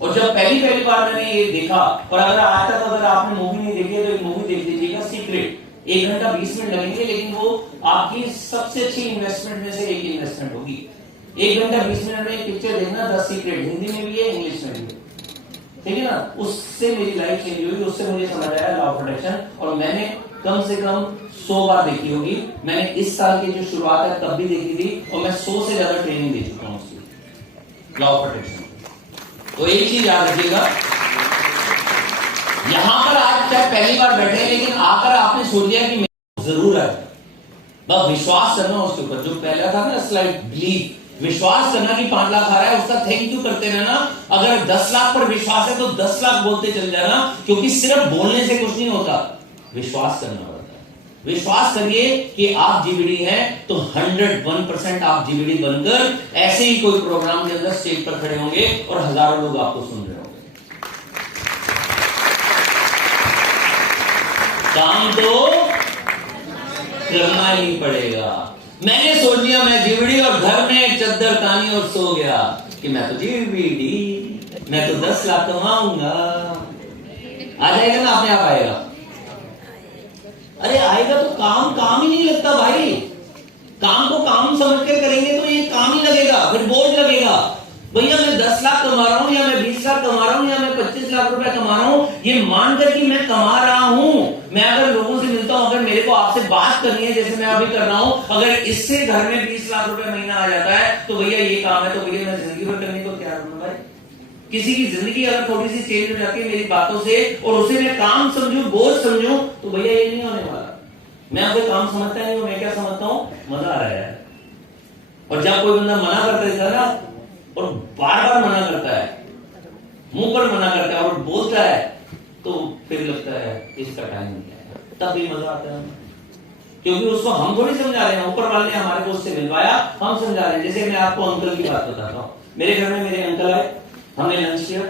और जब पहली बार मैंने ये देखा, और अगर आज तक अगर आपने मूवी नहीं देखी तो एक मूवी देख लीजिएगा, सीक्रेट। 1 घंटा 20 मिनट लगेंगे, लेकिन वो आपकी सबसे अच्छी इन्वेस्टमेंट में से एक इन्वेस्टमेंट होगी। 1 घंटा 20 मिनट में एक पिक्चर देखना, 10 सीक्रेट, हिंदी में भी है, इंग्लिश में भी है, ठीक है ना। उससे मेरी लाइफ चेंज हुई, उससे मुझे समझ आया लॉ ऑफ अट्रैक्शन, और मैंने कम से कम 100 बार देखी होगी। मैंने इस साल की जो शुरुआत है तब भी देखी थी, और मैं 100 से ज्यादा ट्रेनिंग दे चुका हूं उसकी, लॉ ऑफ अट्रैक्शन। तो एक चीज याद रखिएगा, यहां पर आज चाहे पहली बार बैठे हैं, लेकिन आकर आपने सोच लिया कि जरूर है, बस विश्वास करना उसके ऊपर। जो पहला था ना स्लाइड, बिलीव, विश्वास करना कि 5 लाख आ रहा है, उसका थैंक यू करते रहना। अगर 10 लाख पर विश्वास है तो 10 लाख बोलते चल जाना, क्योंकि सिर्फ बोलने से कुछ नहीं होता, विश्वास करना पड़ता है। विश्वास करिए कि आप जीबीडी हैं, तो 101% आप जीबीडी बनकर ऐसे ही कोई प्रोग्राम के अंदर स्टेज पर खड़े होंगे और हजारों लोग आपको सुन रहे होंगे। काम तो करना ही पड़ेगा। मैंने सोच लिया मैं जीबीडी और घर में चद्दर तानी और सो गया कि मैं तो जीबीडी, मैं तो 10 लाख कमाऊंगा। आ जाएगा ना, अपने आप आएगा। अरे आएगा तो काम ही नहीं लगता भाई। काम को काम समझ कर करेंगे तो ये काम ही लगेगा, फिर बोझ लगेगा। भैया मैं 10 लाख कमा रहा हूं, या मैं 20 लाख कमा रहा हूं, या मैं 25 लाख रुपए कमा रहा हूं, ये मानकर कि मैं कमा रहा हूं। मैं अगर लोगों से मिलता हूं, अगर मेरे को आपसे बात करनी है जैसे मैं अभी कर रहा हूं, अगर इससे घर में 20 लाख रुपए महीना आ जाता है, तो भैया ये काम है, तो भैया मैं जिंदगी भर करने को तैयार हूं भाई। किसी की जिंदगी अगर थोड़ी सी चेंज हो जाती है मेरी बातों से, और उसे मैं काम समझूं, बोझ समझूं, तो भैया ये नहीं होने वाला। मैं आपसे काम समझता नहीं हूं, मैं क्या समझता हूं, मजा आ रहा है। और जब कोई बंदा मना कर देता है ना, और बार बार मना करता है, मुंह पर मना करता है और बोलता है, तो फिर लगता है इसका टाइम नहीं है, तब भी मजा आता है। क्योंकि उसको हम थोड़ी समझा रहे हैं, ऊपर वाले ने हमारे को उससे मिलवाया, हम समझा रहे हैं। जैसे मैं आपको अंकल की बात बताता हूँ। मेरे घर में मेरे अंकल आए, हमने लंच किया।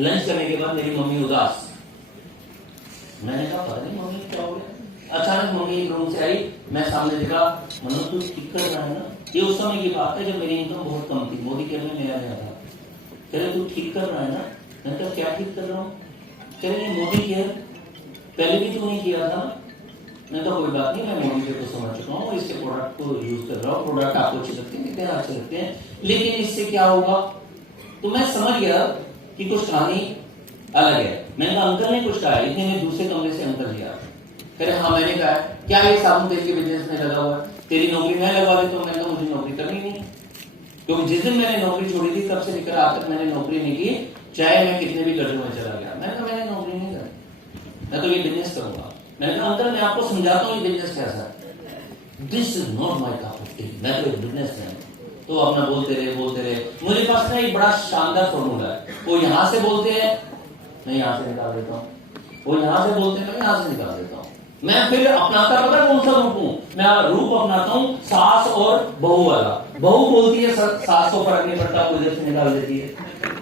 लंच करने के बाद मेरी मम्मी उदास। मैंने कहा पता नहीं मम्मी क्या हो गया। अचानक मम्मी रूम से आई, मैं सामने देखा, मतलब तू ठीक कर रहा है ना। ये उस समय की बात है जब मेरी इनकम बहुत कम थी, मोदी केयर में नया नया था। कह रहे तू ठीक कर रहा है ना। मैं कहा क्या ठीक कर रहा हूँ। कह रहे मोदी केयर पहले भी तूने किया था। मैं तो कोई बात नहीं, मैं मोदी केयर को समझ चुका हूँ, इसके प्रोडक्ट को यूज कर रहा हूँ, प्रोडक्ट आपको अच्छे लगते हैं, कितने अच्छे लगते हैं, लेकिन इससे क्या होगा। तो मैं समझ गया कि कुछ कहानी अलग है। मैंने कहा अंकल ने कुछ कहा, इतने में दूसरे कमरे से अंकल लिया। कह रहे हाँ। मैंने कहा क्या ये साबुन तेल के बिजनेस में लगा हुआ है, तेरी नौकरी मैं लगवा देता हूँ। मैंने कहा मुझे नौकरी करनी नहीं, क्योंकि जिस दिन मैंने नौकरी छोड़ी थी तब से लेकर आज तक मैंने नौकरी नहीं की, चाहे मैं कितने भी कर्जों में चला गया। मैंने कहा मैंने नौकरी नहीं करनी, मैं तो ये बिजनेस करूंगा। मैंने कहा अंकल मैं आपको समझाता हूँ ये बिजनेस कैसा है। This is not my cup of T, मैं तो एक बिजनेस मैन। तो अपना बोलते रहे। मुझे पास ना एक बड़ा शानदार फॉर्मूला है। वो यहां से बोलते हैं, मैं यहां से निकाल देता हूँ, वो यहां से बोलते हैं, मैं यहां से निकाल देता हूँ। मैं फिर अपनाता पता कौन सा रूप हूं, मैं रूप अपनाता हूं सास और बहू वाला। बहू बोलती है सास को फर्क नहीं पड़ता, वो इधर से निकाल देती है।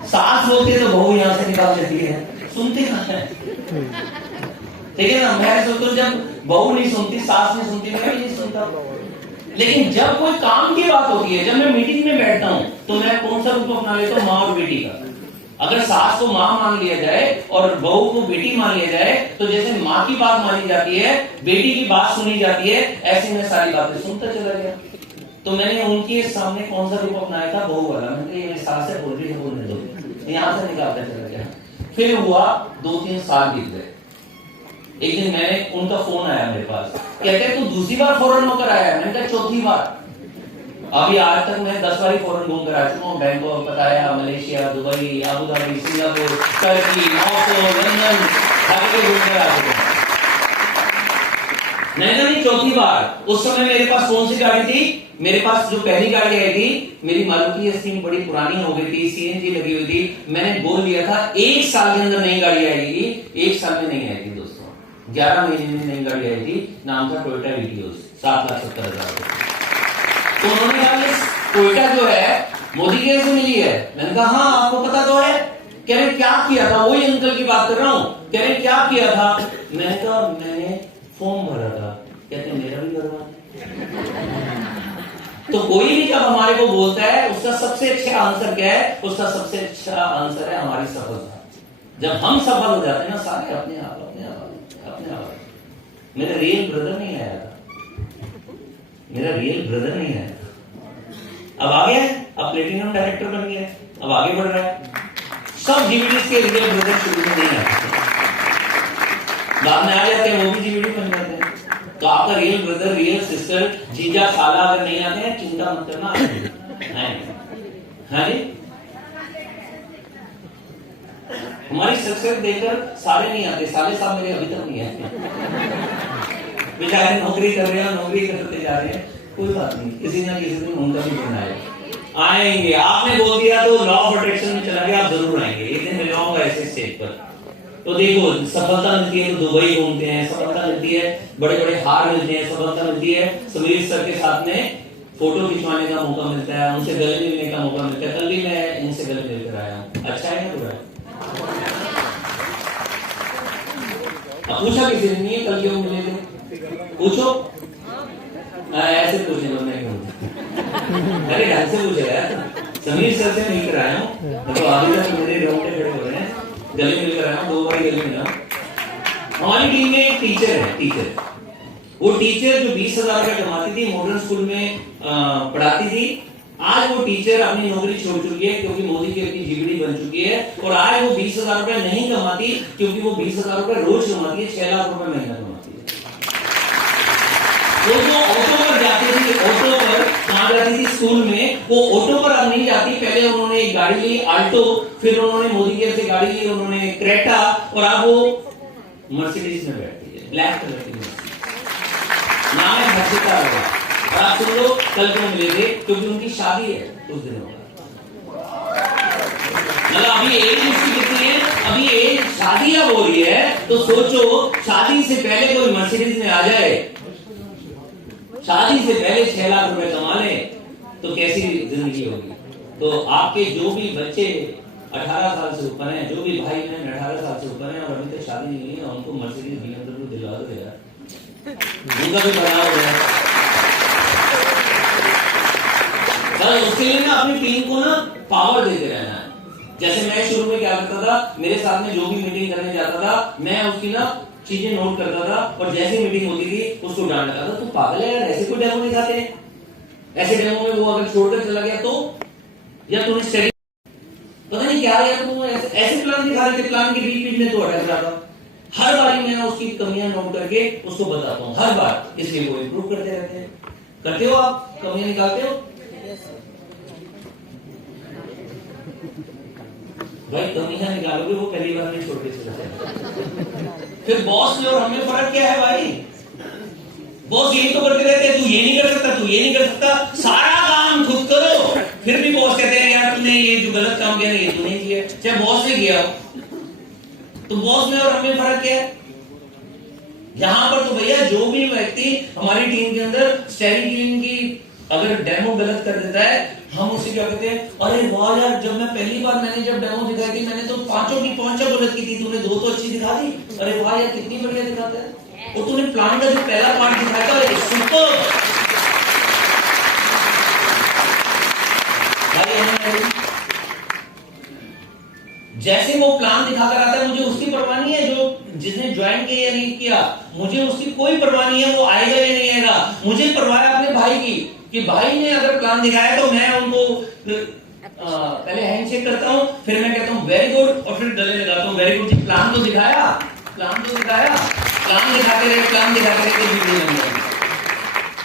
सास बोलती है तो बहू यहां से निकाल देती है। सुनती कहां है, ठीक है ना। मैं सोचता हूं जब बहू नहीं सुनती, सास नहीं सुनती, मैं भी नहीं सुनता। लेकिन जब कोई काम की बात होती है, जब मैं मीटिंग में बैठता हूं, तो मैं कौन सा रूप अपना लेता हूं, माँ और बेटी का। अगर सास को मां मान लिया जाए और बहू को बेटी मान लिया जाए, तो जैसे मां की बात मानी जाती है, बेटी की बात सुनी जाती है, ऐसे में सारी बातें सुनता चला गया। तो मैंने उनके सामने कौन सा रूप अपनाया था, बहू वाला। मैंने कहा ये सास है, बोल रही है, बोलने दो, यहां से निकालता चला गया। फिर हुआ 2-3 साल बीत गए। एक दिन मैंने उनका फोन आया मेरे पास, कहते तू दूसरी बार फौरन होकर आया। मैंने कहा चौथी बार। अभी आज तक मैं 10 बार फॉरेन घूम कर आ चुका हूँ, Bangkok, Pattaya, Malaysia, Dubai, Abu Dhabi, Singapore, Turkey, Moscow, London, हर जगह घूम कर आ चुका हूँ। नहीं, चौथी बार। उस समय मेरे पास कौन सी गाड़ी थी? मेरे पास जो पहली गाड़ी आई थी, मेरी मारुति स्टीम बड़ी पुरानी हो गई थी, सीएनजी लगी हुई थी। मैंने बोल लिया था 1 साल के अंदर नई गाड़ी आएगी। 1 साल में नहीं आई थी दोस्तों, 11 महीने में नई गाड़ी आई थी। नाम था टोयोटा वीटियोस, 7,70,000। तो उन्होंने कहा टोयोटा जो है मोदी के से मिली है। मैंने कहा हाँ, आपको पता तो है। कह रहे क्या किया था? वही अंकल की बात कर रहा हूं। कह रहे क्या किया था? मैंने कहा मैंने फॉर्म भरा था। कहते मेरा भी भरवा। तो कोई भी जब हमारे को बोलता है, उसका सबसे अच्छा आंसर क्या है? उसका सबसे अच्छा आंसर है हमारी सफलता। जब हम सफल हो जाते हैं ना, सारे अपने आप। मेरा रियल ब्रदर नहीं आया था, अब आ गया, अब प्लेटिनम डायरेक्टर बन गया, अब आगे बढ़ रहा है। सब जीवीडीज के रियल ब्रदर शुरू में नहीं आते, बाद में आ जाते हैं, वो भी जीवीडी बन जाते हैं। तो आपका रियल ब्रदर, रियल सिस्टर, जीजा, साला अगर नहीं आते हैं, चिंता मत करना, हाँ जी। हमारी सक्सेस देखकर सारे नहीं आते, साले साहब मेरे अभी तक नहीं आते, बेचारे नौकरी कर रहे हैं, नौकरी करते जा रहे हैं। कोई बात नहीं, किसी ना किसी दिन उनका भी दिन आएंगे। आपने बोल दिया तो लॉ ऑफ अट्रैक्शन में चला गया, आप जरूर आएंगे। एक दिन मिलाऊंगा ऐसे स्टेज पर। तो देखो, सफलता मिलती है तो दुबई घूमते हैं, सफलता मिलती है बड़े बड़े हार मिलते हैं, सफलता मिलती है समीर सर के साथ में फोटो खिंचवाने का मौका मिलता है, उनसे गले मिलने का मौका मिलता है। कल भी मैं इनसे गले मिलकर आया हूँ। अच्छा है ना? बुरा है? पूछा किसी ने नहीं है कल क्यों मिले थे? पूछो, ऐसे पूछे लोग नहीं। अरे ढंग से पूछेगा यार। समीर सर से मिलकर आया हूँ, तो आगे तक मेरे रोंगटे खड़े हो रहे हैं। गले मिलकर आया हूँ, 2 बार गले मिला। हमारी टीम में एक टीचर है, वो टीचर जो 20,000 रुपया कमाती थी, मॉडर्न स्कूल में पढ़ाती थी। आज वो टीचर अपनी नौकरी छोड़ चुकी है क्योंकि मोदी की अपनी जीवीडी बन चुकी है। और आज वो 20,000 रुपया नहीं कमाती क्योंकि वो 20,000 रुपया रोज कमाती है, 6 लाख रुपए महीना कमाती है। वो जो ऑटो पर जाती थी, ऑटो पर कहां जाती थी? स्कूल में। वो ऑटो पर अब नहीं जाती। पहले उन्होंने एक गाड़ी ली आल्टो, फिर उन्होंने मोदी केयर से गाड़ी ली, उन्होंने क्रेटा, और अब वो मर्सिडीज में बैठती है, ब्लैक कलर की मर्सिडीज। नाम है हर्षिता अरोड़ा। और आप सुन लो, कल क्यों मिले थे? क्योंकि उनकी शादी है कुछ दिनों बाद। मतलब अभी एज उसकी कितनी है? अभी एज शादी अब हो रही है। तो सोचो, शादी से पहले कोई मर्सिडीज में आ जाए, शादी से पहले 6 लाख रुपए कमा ले, तो कैसी जिंदगी होगी? तो आपके जो भी बच्चे 18 साल से ऊपर हैं, जो भी भाई बहन 18 साल से ऊपर हैं और अभी तक शादी नहीं है, उनको मर्सिडीज BMW दिलवा दो यार, उनका भी बनाओ है। उसके लिए ना अपनी टीम को ना पावर देते रहना है। जैसे मैं शुरू में क्या करता था, मेरे साथ में जो भी मीटिंग करने जाता था, मैं उसकी ना चीजें नोट करता था, और जैसे मीटिंग होती थी उसको डांट लगाता था, तू पागल है यार, ऐसे कोई डेमो नहीं खाते। ऐसे डेमो में वो अगर छोड़कर चला गया तो, या तूने स्टडी पता नहीं क्या यार, तू ऐसे प्लान दिखा रहे थे, प्लान के बीच में तो अटक जाता। हर बार मैं उसकी कमियां नोट करके उसको बताता हूँ, हर बार, इसलिए वो इंप्रूव करते रहते हैं। करते हो आप? कमियां निकालते हो भाई? कमियां निकालोगे वो पहली बार नहीं छोड़ते चलते। फिर बॉस में और हमें फर्क क्या है भाई? बॉस यही तो करते रहते हैं, तू ये नहीं कर सकता, तू ये नहीं कर सकता, सारा काम खुद करो। फिर भी बॉस कहते हैं यार तूने ये जो गलत काम किया ये तूने किया, चाहे बॉस ने किया हो। तो बॉस में और हमें फर्क क्या है? यहां पर तो भैया जो भी व्यक्ति हमारी टीम के अंदर स्टेयरिंग क्लीन की अगर डेमो गलत कर देता है, हम उसे क्या कहते हैं, अरे वाह यार, जब मैं पहली बार मैंने जब डेमो दिखाई थी, मैंने तो 5 की 5 गलत की थी, तूने 2 तो अच्छी दिखा दी। अरे वाह यार, कितनी बढ़िया दिखाता है। और तूने प्लान का जो पहला पार्ट दिखाया था, अरे सुपर भाई। जैसे वो प्लान दिखाकर आता है, मुझे उसकी परवाह नहीं है जो जिसने ज्वाइन किया या नहीं किया, मुझे उसकी कोई परवाह नहीं है वो आएगा या नहीं आएगा। मुझे परवाह है अपने भाई की, कि भाई ने अगर प्लान दिखाया तो मैं उनको पहले हैंडशेक करता हूं, फिर मैं कहता हूं वेरी गुड, और फिर गले लगाता हूं वेरी गुड जी, प्लान तो दिखाया, प्लान तो दिखाया। प्लान दिखाते रहे, प्लान दिखाते रहे, वीडियो बन जाएगी।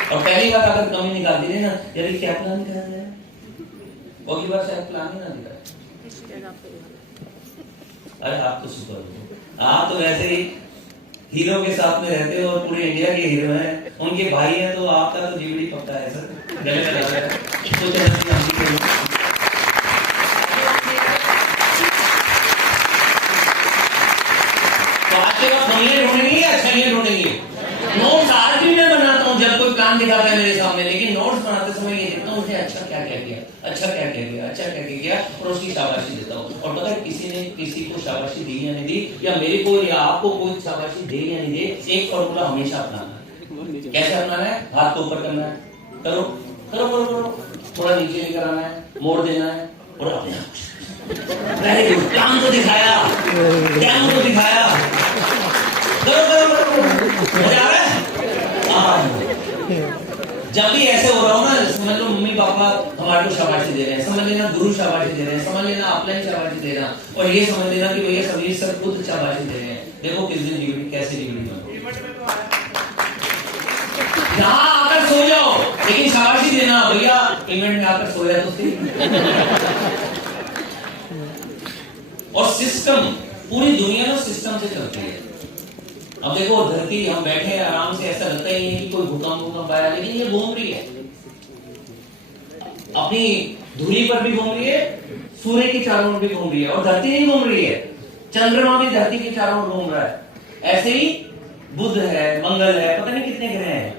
और पहली बार अगर कमी निकाल दी ना, यार क्या प्लान कर रहे हैं, और की बार शायद प्लान ही ना दिखाए। अरे आप तो सुपर हो, आप तो वैसे ही हीरो के साथ में रहते हो और पूरे इंडिया के हीरो हैं, उनके भाई हैं, तो आपका तो जीवड़ी पक्का है सर। गले में लगा है तो आज के बाद बंगले ढूंढेंगे या छलिए ढूंढेंगे? नोट्स आज भी मैं बनाता हूँ जब कोई प्लान दिखाता है मेरे सामने, लेकिन नोट्स बनाते समय ये देखता हूँ मुझे अच्छा क्या क्या किया, अच्छा क्या क्या किया, अच्छा क्या क्या किया, और उसकी शाबाशी देता हूँ। और पता है किसी ने किसी को शाबाशी दी या नहीं दी, या मेरे को या आपको कोई शाबाशी दे या नहीं दे, एक फॉर्मूला हमेशा अपनाना है। कैसे अपनाना है? हाथ को ऊपर करना है, करो करो करो करो, थोड़ा नीचे लेकर आना है, मोड़ देना है, और अपने आप वेरी गुड, काम तो दिखाया, डैम तो दिखाया, करो करो करो, मजा आ रहा है। जब भी ऐसे हो रहा हो ना, समझ लो मम्मी पापा हमारे को शाबाशी दे रहे हैं, समझ लेना गुरु शाबाशी दे रहे हैं, समझ लेना अपलाइन शाबाशी दे रहा, और ये समझ लेना कि भैया सभी सब खुद शाबाशी दे रहे हैं। देखो किस दिन जीवनी कैसे जीवनी यहाँ आकर सो जाओ, लेकिन शाबाशी देना भैया पेमेंट में आकर सोया तो सही। और सिस्टम, पूरी दुनिया ना सिस्टम से चलती है। अब देखो धरती, हम बैठे हैं आराम से, ऐसा लगता ही नहीं कि कोई भूकंप आया, लेकिन ये घूम रही है, अपनी धुरी पर भी घूम रही है, सूर्य के चारों ओर भी घूम रही है, और धरती नहीं घूम रही है, चंद्रमा भी धरती के चारों ओर घूम रहा है। ऐसे ही बुध है, मंगल है, पता नहीं कितने ग्रह हैं,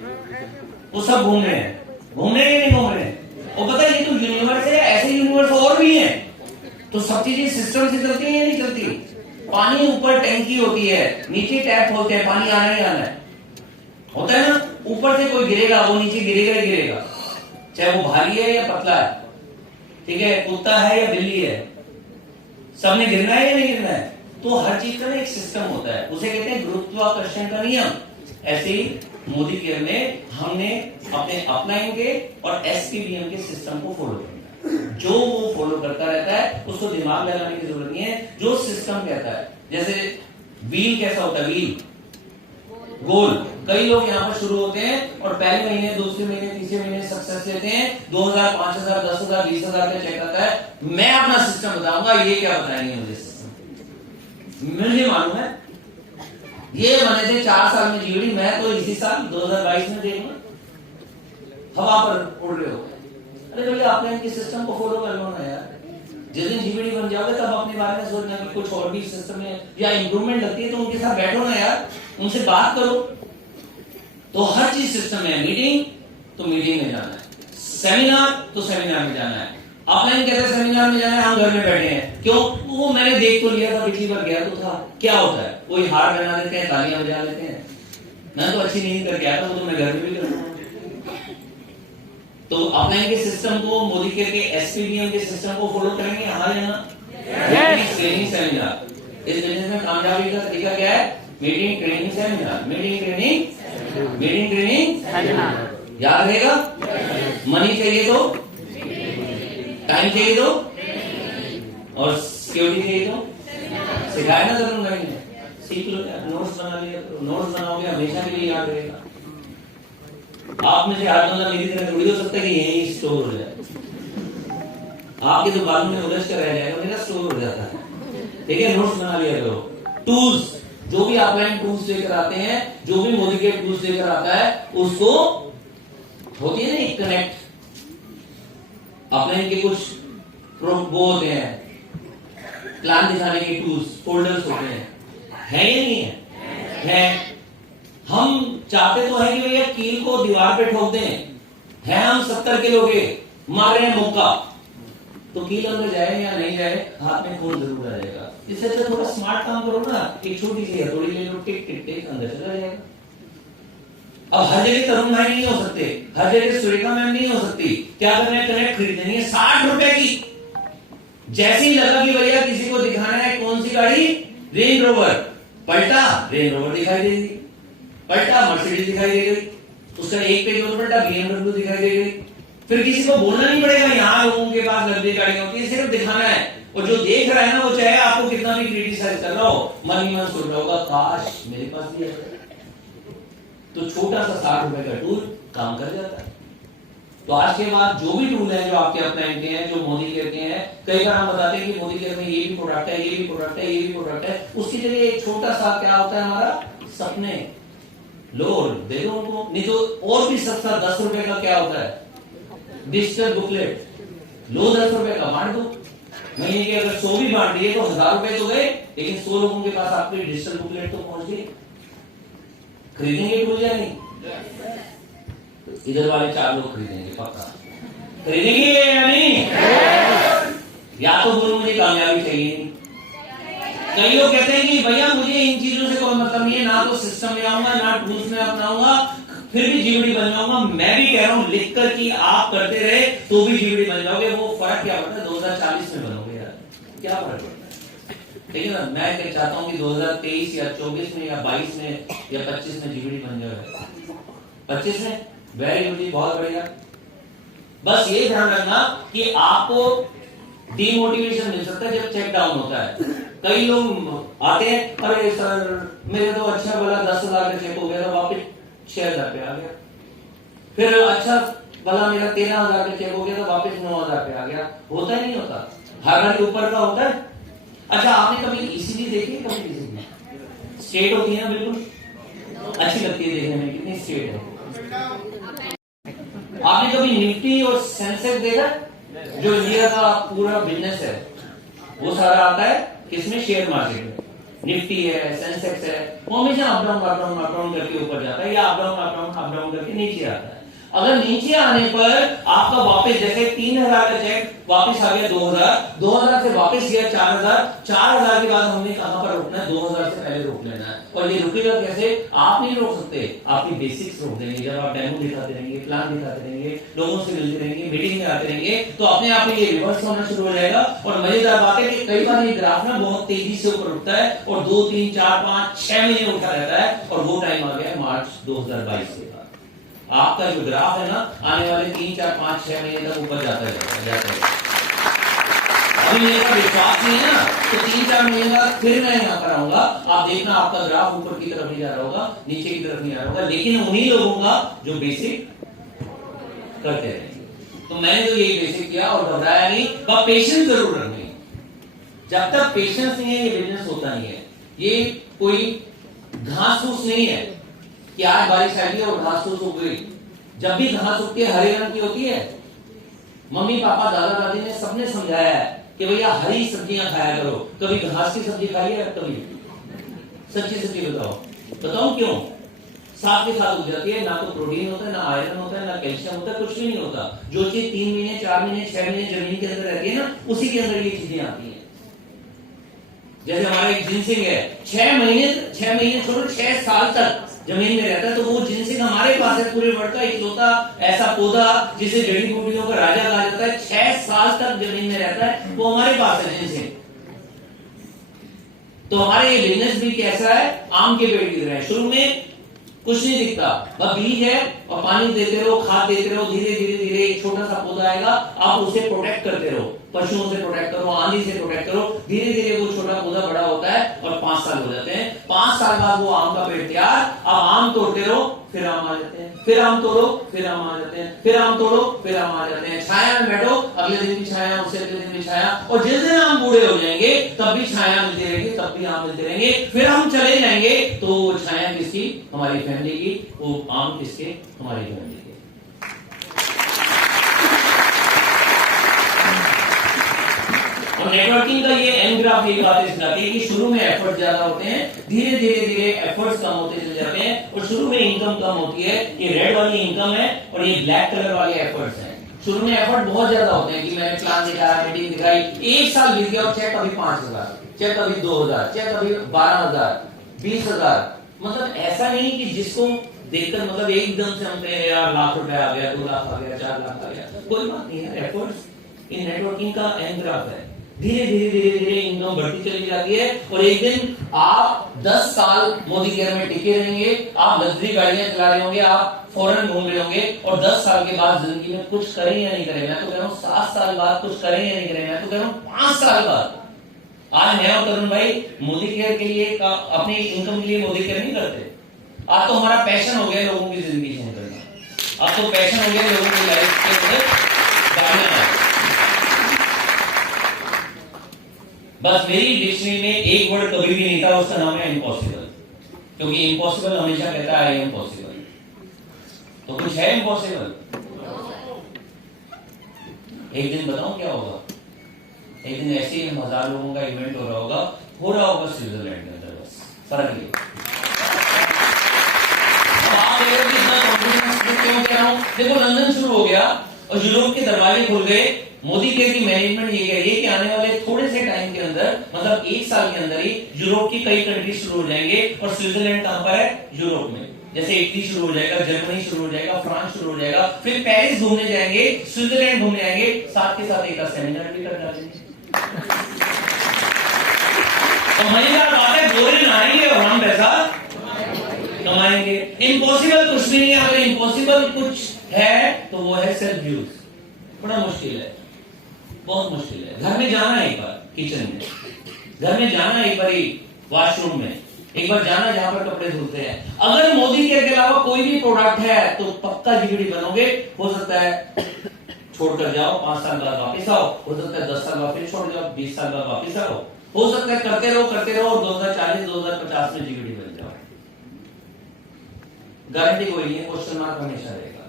वो सब घूम रहे हैं, घूम रहे हैं नहीं घूम रहे हैं। और पता है ये तो यूनिवर्स है, ऐसे यूनिवर्स और भी है, तो सब चीजें सिस्टम से चलती है या नहीं चलती? पानी ऊपर टैंकी होती है, नीचे टैप होते हैं, पानी आना ही आना है, होता है ना। ऊपर से कोई गिरेगा वो नीचे गिरेगा ही गिरेगा, चाहे वो भारी है या पतला है, ठीक है, कुत्ता है या बिल्ली है, सबने गिरना है या नहीं गिरना है। तो हर चीज का एक सिस्टम होता है, उसे कहते हैं गुरुत्वाकर्षण का नियम। ऐसे ही मोदी केयर में हमने अपने अपलाइन के और एसपीबीएम के सिस्टम को फॉलो किया, जो वो फॉलो करता रहता है, उसको दिमाग लगाने की जरूरत नहीं है, जो सिस्टम कहता है। जैसे व्हील कैसा होता है, व्हील गोल, कई लोग यहाँ पर शुरू होते हैं और पहले महीने, दूसरे महीने, तीसरे महीने सक्सेस लेते हैं, 2000, 5000, 10,000, 20,000 का चेक आता है। मैं अपना सिस्टम बताऊंगा, ये क्या बताएंगे मुझे सिस्टम, मुझे मालूम है। ये बने थे 4 साल में जीवड़ी, मैं तो इसी साल 2022 में देखूंगा हवा पर उड़ रहे हो। अरे भैया आपने इनके सिस्टम को फॉलो कर लो ना यार, जिस दिन जीवड़ी बन जाओगे तब अपने बारे में सोचना कि कुछ और भी सिस्टम में या इंप्रूवमेंट लगती है, तो उनके साथ बैठो ना यार, उनसे बात करो। तो हर चीज सिस्टम है, मीटिंग तो मीटिंग में जाना है, सेमिनार तो सेमिनार में जाना है। ऑफलाइन कहते हैं सेमिनार में जाना है, हम घर में बैठे हैं, क्यों? वो मैंने देख तो लिया था, पिछली बार गया तो था। क्या होता है, कोई हार बना देते हैं, तालियां बजा लेते हैं, मैं तो अच्छी नहीं करके आया था, वो तो मैं घर में भी करूंगा। तो ऑफलाइन के सिस्टम को, मोदी के एसपीबीएम के सिस्टम को फॉलो करेंगे, हाँ या ना? ट्रेनिंग सेमिनार, इस बिजनेस में कामयाबी का तरीका क्या है? Meeting, training, seminar, meeting, training, meeting, training, seminar. याद रहेगा? मनी चाहिए तो, टाइम चाहिए तो, और सिक्योरिटी चाहिए तो, सिखाया ना जरूर नहीं, सीख लो, नोट्स बना लिया, नोट्स बनाओगे हमेशा के लिए याद रहेगा। आप में से हाथ बंदा मेरी तरह थोड़ी हो सकता है कि यही स्टोर हो जाए, आपके तो बालों में उलझ कर रह जाएगा, मेरा स्टोर हो जाता है। ठीक है, नोट्स बना लिया करो। टूल्स, जो भी ऑफलाइन टूल्स लेकर आते हैं, जो भी मोदी के टूल्स लेकर आता है, उसको होती है ना कनेक्ट, ऑफलाइन के कुछ वो होते हैं, प्लान दिखाने के टूल्स, फोल्डर्स होते हैं, है या नहीं है? है। हम चाहते तो है कि भैया कील को दीवार पे ठोक दें, है हम 70 किलो के, मार रहे हैं मुक्का, तो कील अंदर जाए या नहीं जाए, हाथ में खून जरूर आ जाएगा। इससे अच्छा थोड़ा स्मार्ट काम करो ना, एक छोटी सी हथौड़ी ले लो, टिक टिक टिक, अंदर चला जाएगा। अब हर जगह तरुण भाई नहीं हो सकते, हर जगह सुरेखा मैम नहीं हो सकती, क्या करना है? कनेक्ट खरीदनी है 60 रुपए की। जैसे ही लगा कि भैया किसी को दिखाना है कौन सी गाड़ी, रेंज रोवर, पलटा रेंज रोवर दिखाई देगी, पलटा मर्सिडीज दिखाई दे गई, उसका एक पेज और पलटा बीएमडब्ल्यू दिखाई दे गई। फिर किसी को बोलना नहीं पड़ेगा यहाँ लोगों के पास लग्जरी गाड़ियां होती है, सिर्फ दिखाना है। और जो देख रहा है ना, वो चाहे आपको कितना भी क्रिटिसाइज कर रहा हो, मन ही मन सोच रहा होगा काश मेरे पास भी है। तो छोटा सा 60 रुपए का टूल काम कर जाता है। तो आज के बाद जो भी टूल है जो आपके अपनाए के हैं, जो मोदी केयर के हैं, कई बार हम बताते हैं कि मोदी केयर में ये भी प्रोडक्ट है, ये भी प्रोडक्ट है, ये भी प्रोडक्ट है, उसकी जगह एक छोटा सा क्या होता है हमारा सपने लो दे दो उनको, नहीं तो और भी सस्ता 10 रुपए का क्या होता है डिजिटल बुकलेट, लो 10 रुपए का बांट दो। महीने के अगर 100 भी बांट दिए तो 1000 रुपए तो गए, लेकिन 100 लोगों के पास आपकी डिजिटल बुकलेट तो पहुंच गई। खरीदेंगे भूल या नहीं? तो इधर वाले 4 लोग खरीदेंगे, पक्का खरीदेंगे या नहीं? या तो बोलो मुझे कामयाबी चाहिए। कई लोग कहते हैं कि भैया मुझे इन चीजों से कोई मतलब नहीं है, ना तो सिस्टम में आऊंगा ना टूल्स में अपनाऊंगा, फिर भी जीवड़ी बन जाऊंगा। मैं भी कह रहा हूं लिखकर कि आप करते रहे तो भी जीवड़ी बन जाओगे। वो फर्क क्या पड़ता है 2040 में बनोगे यार, क्या फर्क पड़ता है? ठीक है ना? मैं क्या चाहता हूं कि 2023 या 24 में या 22 में या 25 में जीवड़ी बन जाए। 25 में वेरी गुड, बहुत बढ़िया। बस ये ध्यान रखना कि आपको डिमोटिवेशन मिल सकता है जब चेक डाउन होता है। कई लोग आते हैं, अरे सर मेरे तो अच्छा भला 10,000 का चेक हो गया था, वापस 6,000 पे आ गया। फिर अच्छा भला मेरा 13,000 का चेक हो गया था, वापस 9,000 पे आ गया। होता ही नहीं होता, हर बार ऊपर का होता है। अच्छा आपने कभी ईसीजी देखी? कभी ईसीजी स्टेट होती है ना, बिल्कुल अच्छी लगती है देखने में, कितनी स्टेट है। आपने कभी निफ्टी और सेंसेक्स देखा? जो इंडिया का पूरा बिजनेस है वो सारा आता है किसमें? शेयर मार्केट में। निफ्टी है, सेंसेक्स है, वो हमेशा अप डाउन करके ऊपर जाता है या अप डाउन करके नीचे आता है। अगर नीचे आने पर आपका वापस जैसे 3,000 का चेक वापस आ गया 2,000 से वापस गया 4,000 के बाद हमने कहां पर रोकना है? 2,000 से पहले रोक लेना है। और ये रुकेगा कैसे? आप नहीं रोक सकते, आपकी बेसिक्स रोक देंगे। जब आप डेमो दिखाते रहेंगे, प्लान दिखाते रहेंगे, लोगों से मिलते रहेंगे, मीटिंग में आते रहेंगे, तो अपने आप ये रिवर्स होना शुरू हो जाएगा। और मजेदार बात है कि कई बार ये ग्राफ ना बहुत तेजी से ऊपर उठता है और 2, 3, 4, 5, 6 महीने उठा रहता है। और वो टाइम आ गया मार्च 2022 के बाद। आपका जो ग्राफ है ना, आने वाले 3, 4, 5, 6 महीने तक ऊपर जाता है। अभी मेरा विश्वास नहीं है ना, तो 3, 4 महीने बाद फिर मैं यहाँ पर आऊंगा, आप देखना आपका ग्राफ ऊपर की तरफ नहीं जा रहा होगा, नीचे की तरफ नहीं जा रहा होगा, लेकिन उन्हीं लोगों का जो बेसिक करते रहेंगे। तो मैंने तो यही बेसिक किया और घबराया नहीं, पर पेशेंस जरूर रखनी। जब तक पेशेंस नहीं है ये बिजनेस होता नहीं है। ये कोई घास फूस नहीं है कि आज बारिश आई और घास फूस हो गई। जब भी घास उगती है हरे रंग की होती है। मम्मी पापा दादा दादी ने सबने समझाया है कि भैया हरी सब्जियां खाया करो। कभी घास की सब्जी खाई है? कभी सच्ची सच्ची बताओ क्यों? साथ के साथ उग जाती है, ना तो प्रोटीन होता है, ना आयरन होता है, ना कैल्शियम होता है, कुछ भी नहीं होता। जो चीज 3 महीने 4 महीने 6 महीने जमीन के अंदर रहती है ना, उसी के अंदर ये चीजें आती है। जैसे हमारा एक जिनसिंग है, 6 महीने छोड़ो 6 साल तक जमीन में रहता है। तो वो जिनसिंग हमारे पास है, पूरे वर्ल्ड का इकलौता ऐसा पौधा जिसे जड़ी बूटियों का राजा कहा जाता है। 6 साल तक जमीन में रहता है, वो हमारे पास है जिनसिंग। तो हमारे ये बिजनेस भी कैसा है? आम के पेड़ की तरह है। शुरू में कुछ नहीं दिखता, बस बीज है और पानी देते रहो, खाद देते रहो, धीरे धीरे एक छोटा सा पौधा आएगा, आप उसे प्रोटेक्ट करते रहो, पशुओं से प्रोटेक्ट करो, आंधी से प्रोटेक्ट करो, धीरे धीरे वो छोटा पौधा बड़ा होता है और 5 साल हो जाते हैं। 5 साल बाद वो आम का पेड़ तैयार। अब आम तोड़ते रहो, फिर आम आ जाते हैं, फिर आम तोड़ो, फिर आम आ जाते हैं, फिर आम तोड़ो, फिर आम आ जाते हैं। छाया में बैठो, अगले दिन भी छाया, उससे अगले दिन भी छाया, और जिस दिन आम बूढ़े हो जाएंगे तब भी छाया मिलती रहेगी, तब भी आम मिलते रहेंगे। फिर हम चले जाएंगे तो छाया किसकी? हमारी फैमिली की, वो आम किसके? हमारी फैमिली के। और नेटवर्किंग का ये एंड ग्राफ ये बात सिखाती है कि शुरू में एफर्ट ज्यादा होते हैं, धीरे धीरे एफर्ट्स कम होते चले जाते हैं, और शुरू में इनकम कम होती है। ये रेड वाली इनकम है और ये ब्लैक कलर वाले एफर्ट्स हैं। शुरू में एफर्ट बहुत ज्यादा होते हैं कि मैंने प्लान दिखाया, मीटिंग दिखाई, 1 साल बीत गया और चेक कभी 5,000, चेक कभी 2,000, चेक कभी 12,000, 20,000। मतलब ऐसा नहीं कि जिसको देखकर मतलब एकदम से हम कहें यार लाख रुपए आ गया, 2 लाख आ गया, 4 लाख आ गया, कोई बात नहीं है। एफर्ट्स इन नेटवर्किंग का एंड ग्राफ है। धीरे धीरे इनकम बढ़ती चली जाती है और एक दिन आप 10 साल मोदी केयर में टिके रहेंगे, आप लग्जरी गाड़ियां चला रहे होंगे, आप फॉरेन घूम रहे होंगे, और 10 साल के बाद जिंदगी में कुछ करें या नहीं करें, मैं तो कह रहा हूँ 7 साल बाद कुछ करें या नहीं करें, मैं तो कह रहा हूँ 5 साल बाद। आज मैं और तरुण भाई मोदी केयर के लिए अपनी इनकम के लिए मोदी केयर नहीं करते। आज तो हमारा पैशन हो गया लोगों की जिंदगी चेंज करना। अब तो पैशन हो गया लोगों की लाइफ के अंदर गाना। बस मेरी डिक्शनरी में एक वर्ड कभी भी नहीं था, उसका नाम है इम्पॉसिबल, क्योंकि इम्पॉसिबल हमेशा कहता है आई एम पॉसिबल। तो कुछ है इम्पॉसिबल? एक दिन बताऊं क्या होगा? एक दिन ऐसे ही 1000 लोगों का इवेंट हो रहा होगा स्विट्जरलैंड के अंदर, बस फर्क नहीं। आप क्यों कह रहा हूं? देखो लंदन शुरू हो गया और यूरोप के दरवाजे खुल गए। मोदी केयर की मैनेजमेंट ये कह रही है कि आने वाले थोड़े से टाइम के अंदर, मतलब 1 साल के अंदर ही यूरोप की कई कंट्री शुरू हो जाएंगे। और स्विट्जरलैंड कहां पर है? यूरोप में। जैसे इटली शुरू हो जाएगा, जर्मनी शुरू हो जाएगा, फ्रांस शुरू हो जाएगा, फिर पेरिस घूमने जाएंगे, स्विट्जरलैंड घूमने जाएंगे, साथ के साथ एक सेमिनार भी कर डालेंगे। तो मजेदार बात है, गोरे नहाएंगे और हम पैसा कमाएंगे। इम्पॉसिबल कुछ भी नहीं है। अगर इम्पॉसिबल कुछ है तो वो है सेल्फ यूज। बड़ा मुश्किल है, बहुत मुश्किल है। घर में जाना एक बार, किचन में घर में जाना एक बार, वॉशरूम में एक बार जाना जहां पर कपड़े धुलते हैं। अगर मोदी केयर के अलावा कोई भी प्रोडक्ट है तो पक्का जीबीडी बनोगे। हो सकता है छोड़कर जाओ, 5 साल बाद वापस आओ, हो सकता है 10 साल बाद फिर छोड़ जाओ, 20 साल बाद वापस आओ, हो सकता है करते रहो और 2040 2050 में जीबीडी बन जाओ। गारंटी कोई नहीं है, क्वेश्चन मार्क हमेशा रहेगा।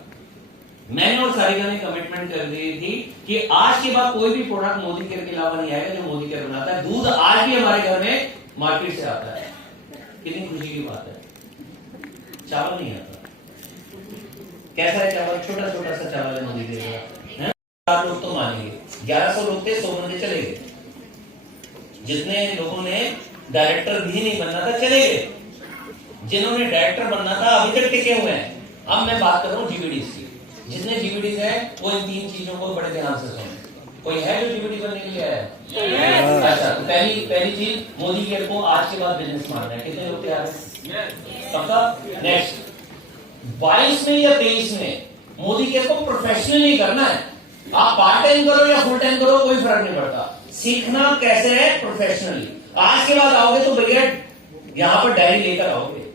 मैंने और सारिका ने कमिटमेंट कर दी थी कि आज के बाद कोई भी प्रोडक्ट मोदी केयर के अलावा नहीं आएगा जो मोदी केयर बनाता है। दूध आज भी हमारे घर में मार्केट से आता है। कितनी खुशी की बात है। चावल नहीं आता। कैसा है चावल? छोटा छोटा सा चावल है मोदी केयर का। 4 लोग तो मानेंगे, 1100 लोग थे, 100 बंदे चले गए। जितने लोगों ने डायरेक्टर भी नहीं बनना था चले गए, जिन्होंने डायरेक्टर बनना था अभी तक टिके हुए हैं। अब मैं बात कर रहा हूँ जीबीडी की। जितने जीबीडी है वो इन 3 चीजों को बड़े ध्यान से सुने। कोई है जो जीबीडी बनने के लिए है? अच्छा, तो पहली चीज, मोदी केयर को आज के बाद बिजनेस मानना है। कितने लोग तैयार हैं? पक्का? नेक्स्ट 22 में या 23 में मोदी केयर को प्रोफेशनली करना है। आप पार्ट टाइम करो या फुल टाइम करो, कोई फर्क नहीं पड़ता। सीखना कैसे है? प्रोफेशनली। आज के बाद आओगे तो भैया यहां पर डायरी लेकर आओगे।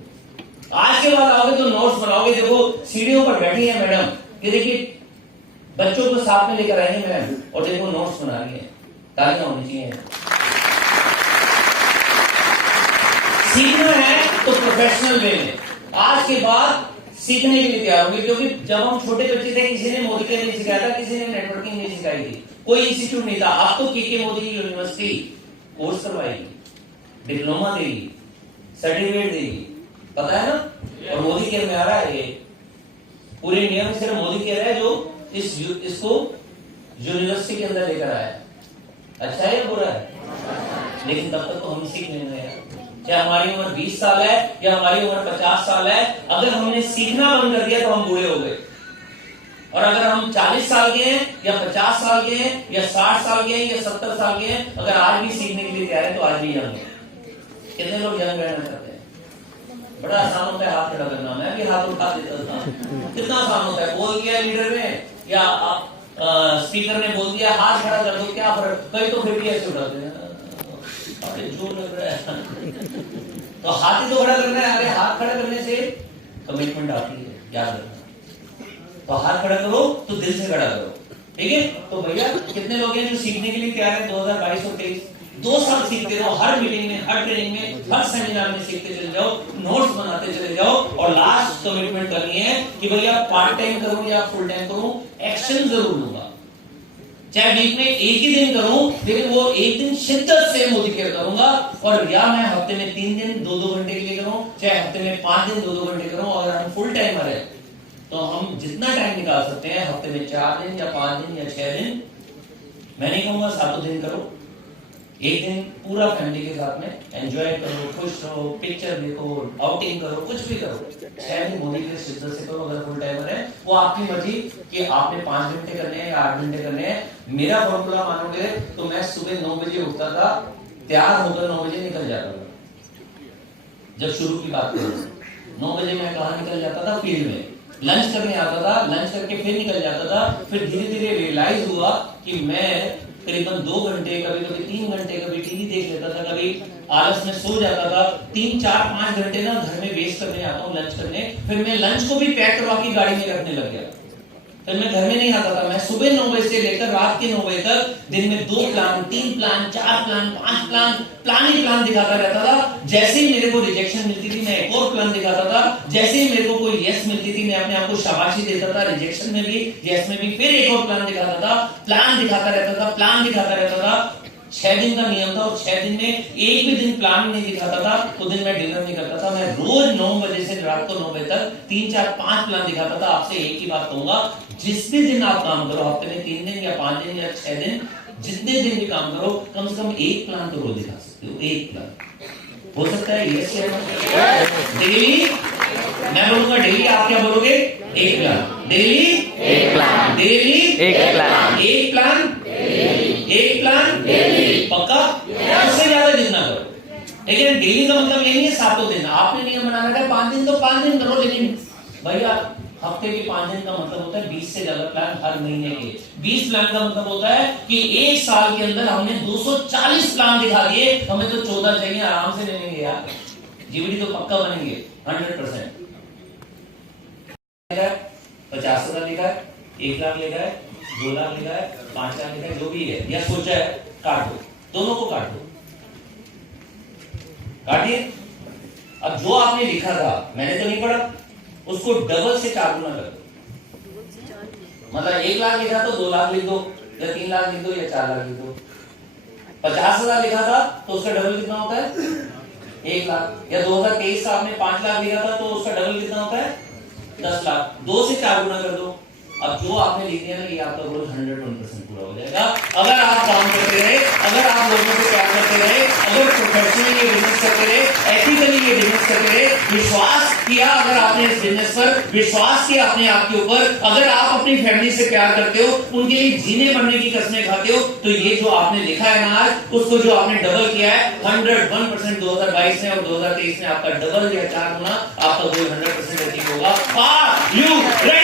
आज के बाद आओगे तो नोट्स बनाओगे। देखो सीढ़ियों पर बैठी है मैडम, ये देखिए बच्चों को साथ में लेकर आएंगे मैडम, और देखो नोट्स बना रही है। तालियां होनी चाहिए। सीखना है तो प्रोफेशनल वे में। आज के बाद सीखने के लिए तैयार होंगे, क्योंकि जब हम छोटे बच्चे थे किसी ने मोदी केयर नहीं सिखाया था, किसी ने नेटवर्किंग नहीं सिखाई थी, कोई इंस्टीट्यूट नहीं था। अब तो के मोदी यूनिवर्सिटी कोर्स करवाएगी, डिप्लोमा देगी, सर्टिफिकेट देगी, पता है ना। और मोदी केयर में आ रहा है, ये पूरे इंडिया में सिर्फ मोदी केयर है जो इसको यूनिवर्सिटी के अंदर लेकर आया है। अच्छा है या बुरा है? लेकिन तब तक तो हम सीख लेंगे यार। चाहे हमारी उम्र 20 साल है या हमारी उम्र 50 साल है, अगर हमने सीखना बंद कर दिया तो हम बूढ़े हो गए। और अगर हम 40 साल के हैं या 50 साल के हैं या 60 साल के हैं या 70 साल के हैं, अगर आज भी सीखने के लिए तैयार है तो आज भी यंग है। कितने लोग यंग रहना चाहते हैं? बड़ा आसान होता है हाथ खड़ा करना। मैं भी हाथ उठा देता था। कितना आसान होता है। बोल दिया लीडर ने या स्पीकर ने बोल दिया हाथ खड़ा कर दो, क्या फर्क। कई तो फिर भी ऐसे उठाते हैं, अरे जोर लग रहा है। तो हाथ ही तो खड़ा करना है। अरे हाथ खड़ा करने से कमिटमेंट आती है, याद रखना। तो हाथ खड़ा करो तो दिल से खड़ा करो, ठीक है। तो भैया कितने लोग हैं जो सीखने के लिए तैयार है? 2022 और 23 2 साल सीखते रहो। हर मीटिंग में, हर ट्रेनिंग में, हर सेमिनार में सीखते चले जाओ, नोट्स बनाते चले जाओ। और लास्ट कमिटमेंट करनी है कि भैया पार्ट टाइम करूं या फुल टाइम करूं, एक्शन जरूर लूंगा। चाहे वीक में एक ही दिन करूं, लेकिन वो एक दिन शिद्दत से मोदी केयर करूंगा। और या मैं हफ्ते में 3 दिन 2-2 घंटे के लिए करूं, चाहे हफ्ते में 5 दिन 2-2 घंटे करूं। अगर हम फुल टाइमर है तो हम जितना टाइम निकाल सकते हैं, हफ्ते में 4 दिन या 5 दिन या 6 दिन, मैं नहीं कहूंगा 7 दिन करो। एक दिन पूरा फैमिली के साथ में एंजॉय करो, खुश रहो, पिक्चर देखो, आउटिंग करो, कुछ भी करो। 6 दिन मोदी के शिद्दत से करो। अगर फुल टाइमर है वो आपकी मर्जी कि आपने 5 घंटे करने हैं या 8 घंटे करने हैं। मेरा फॉर्मूला मानोगे तो मैं सुबह 9 बजे उठता था, तैयार होकर 9 बजे निकल जाता था। जब शुरू की बात करूं 9 बजे मैं कहा निकल जाता था? फील्ड में लंच करने आता था, लंच करके फिर निकल जाता था। फिर धीरे धीरे रियलाइज हुआ कि मैं करीबन 2 घंटे, कभी कभी 3 घंटे, कभी टीवी देख लेता था, कभी आलस में सो जाता था। 3, 4, 5 घंटे ना घर में वेस्ट करने आता हूँ लंच करने। फिर मैं लंच को भी पैक करवा के गाड़ी में रखने लग गया। फिर मैं घर में नहीं आता था। मैं सुबह 9 बजे से लेकर रात के 9 बजे तक दिन में 2 प्लान, 3 प्लान, 4 प्लान, 5 प्लान ही प्लान दिखाता रहता था। जैसे ही मेरे को रिजेक्शन मिलती थी मैं एक और प्लान दिखाता था। जैसे ही मेरे को कोई यस मिलती थी मैं अपने आप को शाबाशी देता था। रिजेक्शन में भी, यस में भी फिर एक और प्लान दिखाता था। प्लान दिखाता रहता था, प्लान दिखाता रहता था। 6 दिन का नियम था और 6 दिन में एक भी दिन प्लान नहीं दिखाता था तो दिन मैं डिनर नहीं करता था। मैं रोज 9 बजे से रात को 9 बजे तक 3, 4, 5 प्लान दिखाता था। आपसे एक ही बात कहूंगा, जिस भी दिन आप काम करो, हफ्ते में 3 दिन या 5 दिन या 6 दिन, जितने दिन भी काम करो, कम से कम एक प्लान तो रोज दिखा सकते हो। एक प्लान हो सकता है यस डेली। मैं बोलूंगा डेली, आप क्या बोलोगे? एक प्लान डेली, एक प्लान डेली, एक प्लान एक प्लान, एक प्लान डेली, पक्का? उससे ज्यादा जितना करो। लेकिन डेली का मतलब ये नहीं है 7 दिन। आपने नियम बना रखा है 5 दिन, तो 5 दिन करो। लेकिन भैया हफ्ते के 5 दिन का मतलब होता है 20 से ज्यादा प्लान हर महीने के। 20 प्लान का मतलब होता है कि एक साल के अंदर हमने 240 प्लान दिखा दिए। हमें तो 14 चाहिए, आराम से ले लेंगे यार। जीवड़ी तो पक्का बनेंगे 100%। 50,000 लिखा है, 1 लाख लिखा है, 2 लाख लिखा है, 5 लाख लिखा है, जो भी है या सोचा है, काट दो। दोनों को काट दो, काटिए। अब जो आपने लिखा था, मैंने तो नहीं पढ़ा, उसको डबल से 4 गुना कर दो। मतलब 1 लाख लिखा तो 2 लाख लिख दो, या 3 लाख लिख दो, या 4 लाख लिख दो। 50,000 लिखा था तो उसका डबल कितना होता है? 1 लाख। या 2023 का आपने 5 लाख लिखा था तो उसका डबल कितना होता है? 10 लाख। 2 से 4 गुना कर दो। अब जो आपने लिख दिया ना, ये आपका गोल 101% पूरा हो जाएगा। अगर आप काम करते रहे, अगर आप लोगों को प्यार करते रहे, अगर प्रोफेशनली ये बिजनेस करते रहे, एथिकली ये बिजनेस करते रहे, विश्वास किया अगर आपने इस बिजनेस पर, विश्वास किया अपने आप के ऊपर, अगर आप अपनी फैमिली से प्यार करते हो, उनके लिए जीने मरने की कस्में खाते हो, तो ये जो आपने लिखा है ना आज, उसको जो आपने डबल किया है 101% 2022 में, और 2023 में आपका डबल या 4 गुना आपका गोल 100% अचीव होगा। Are you ready?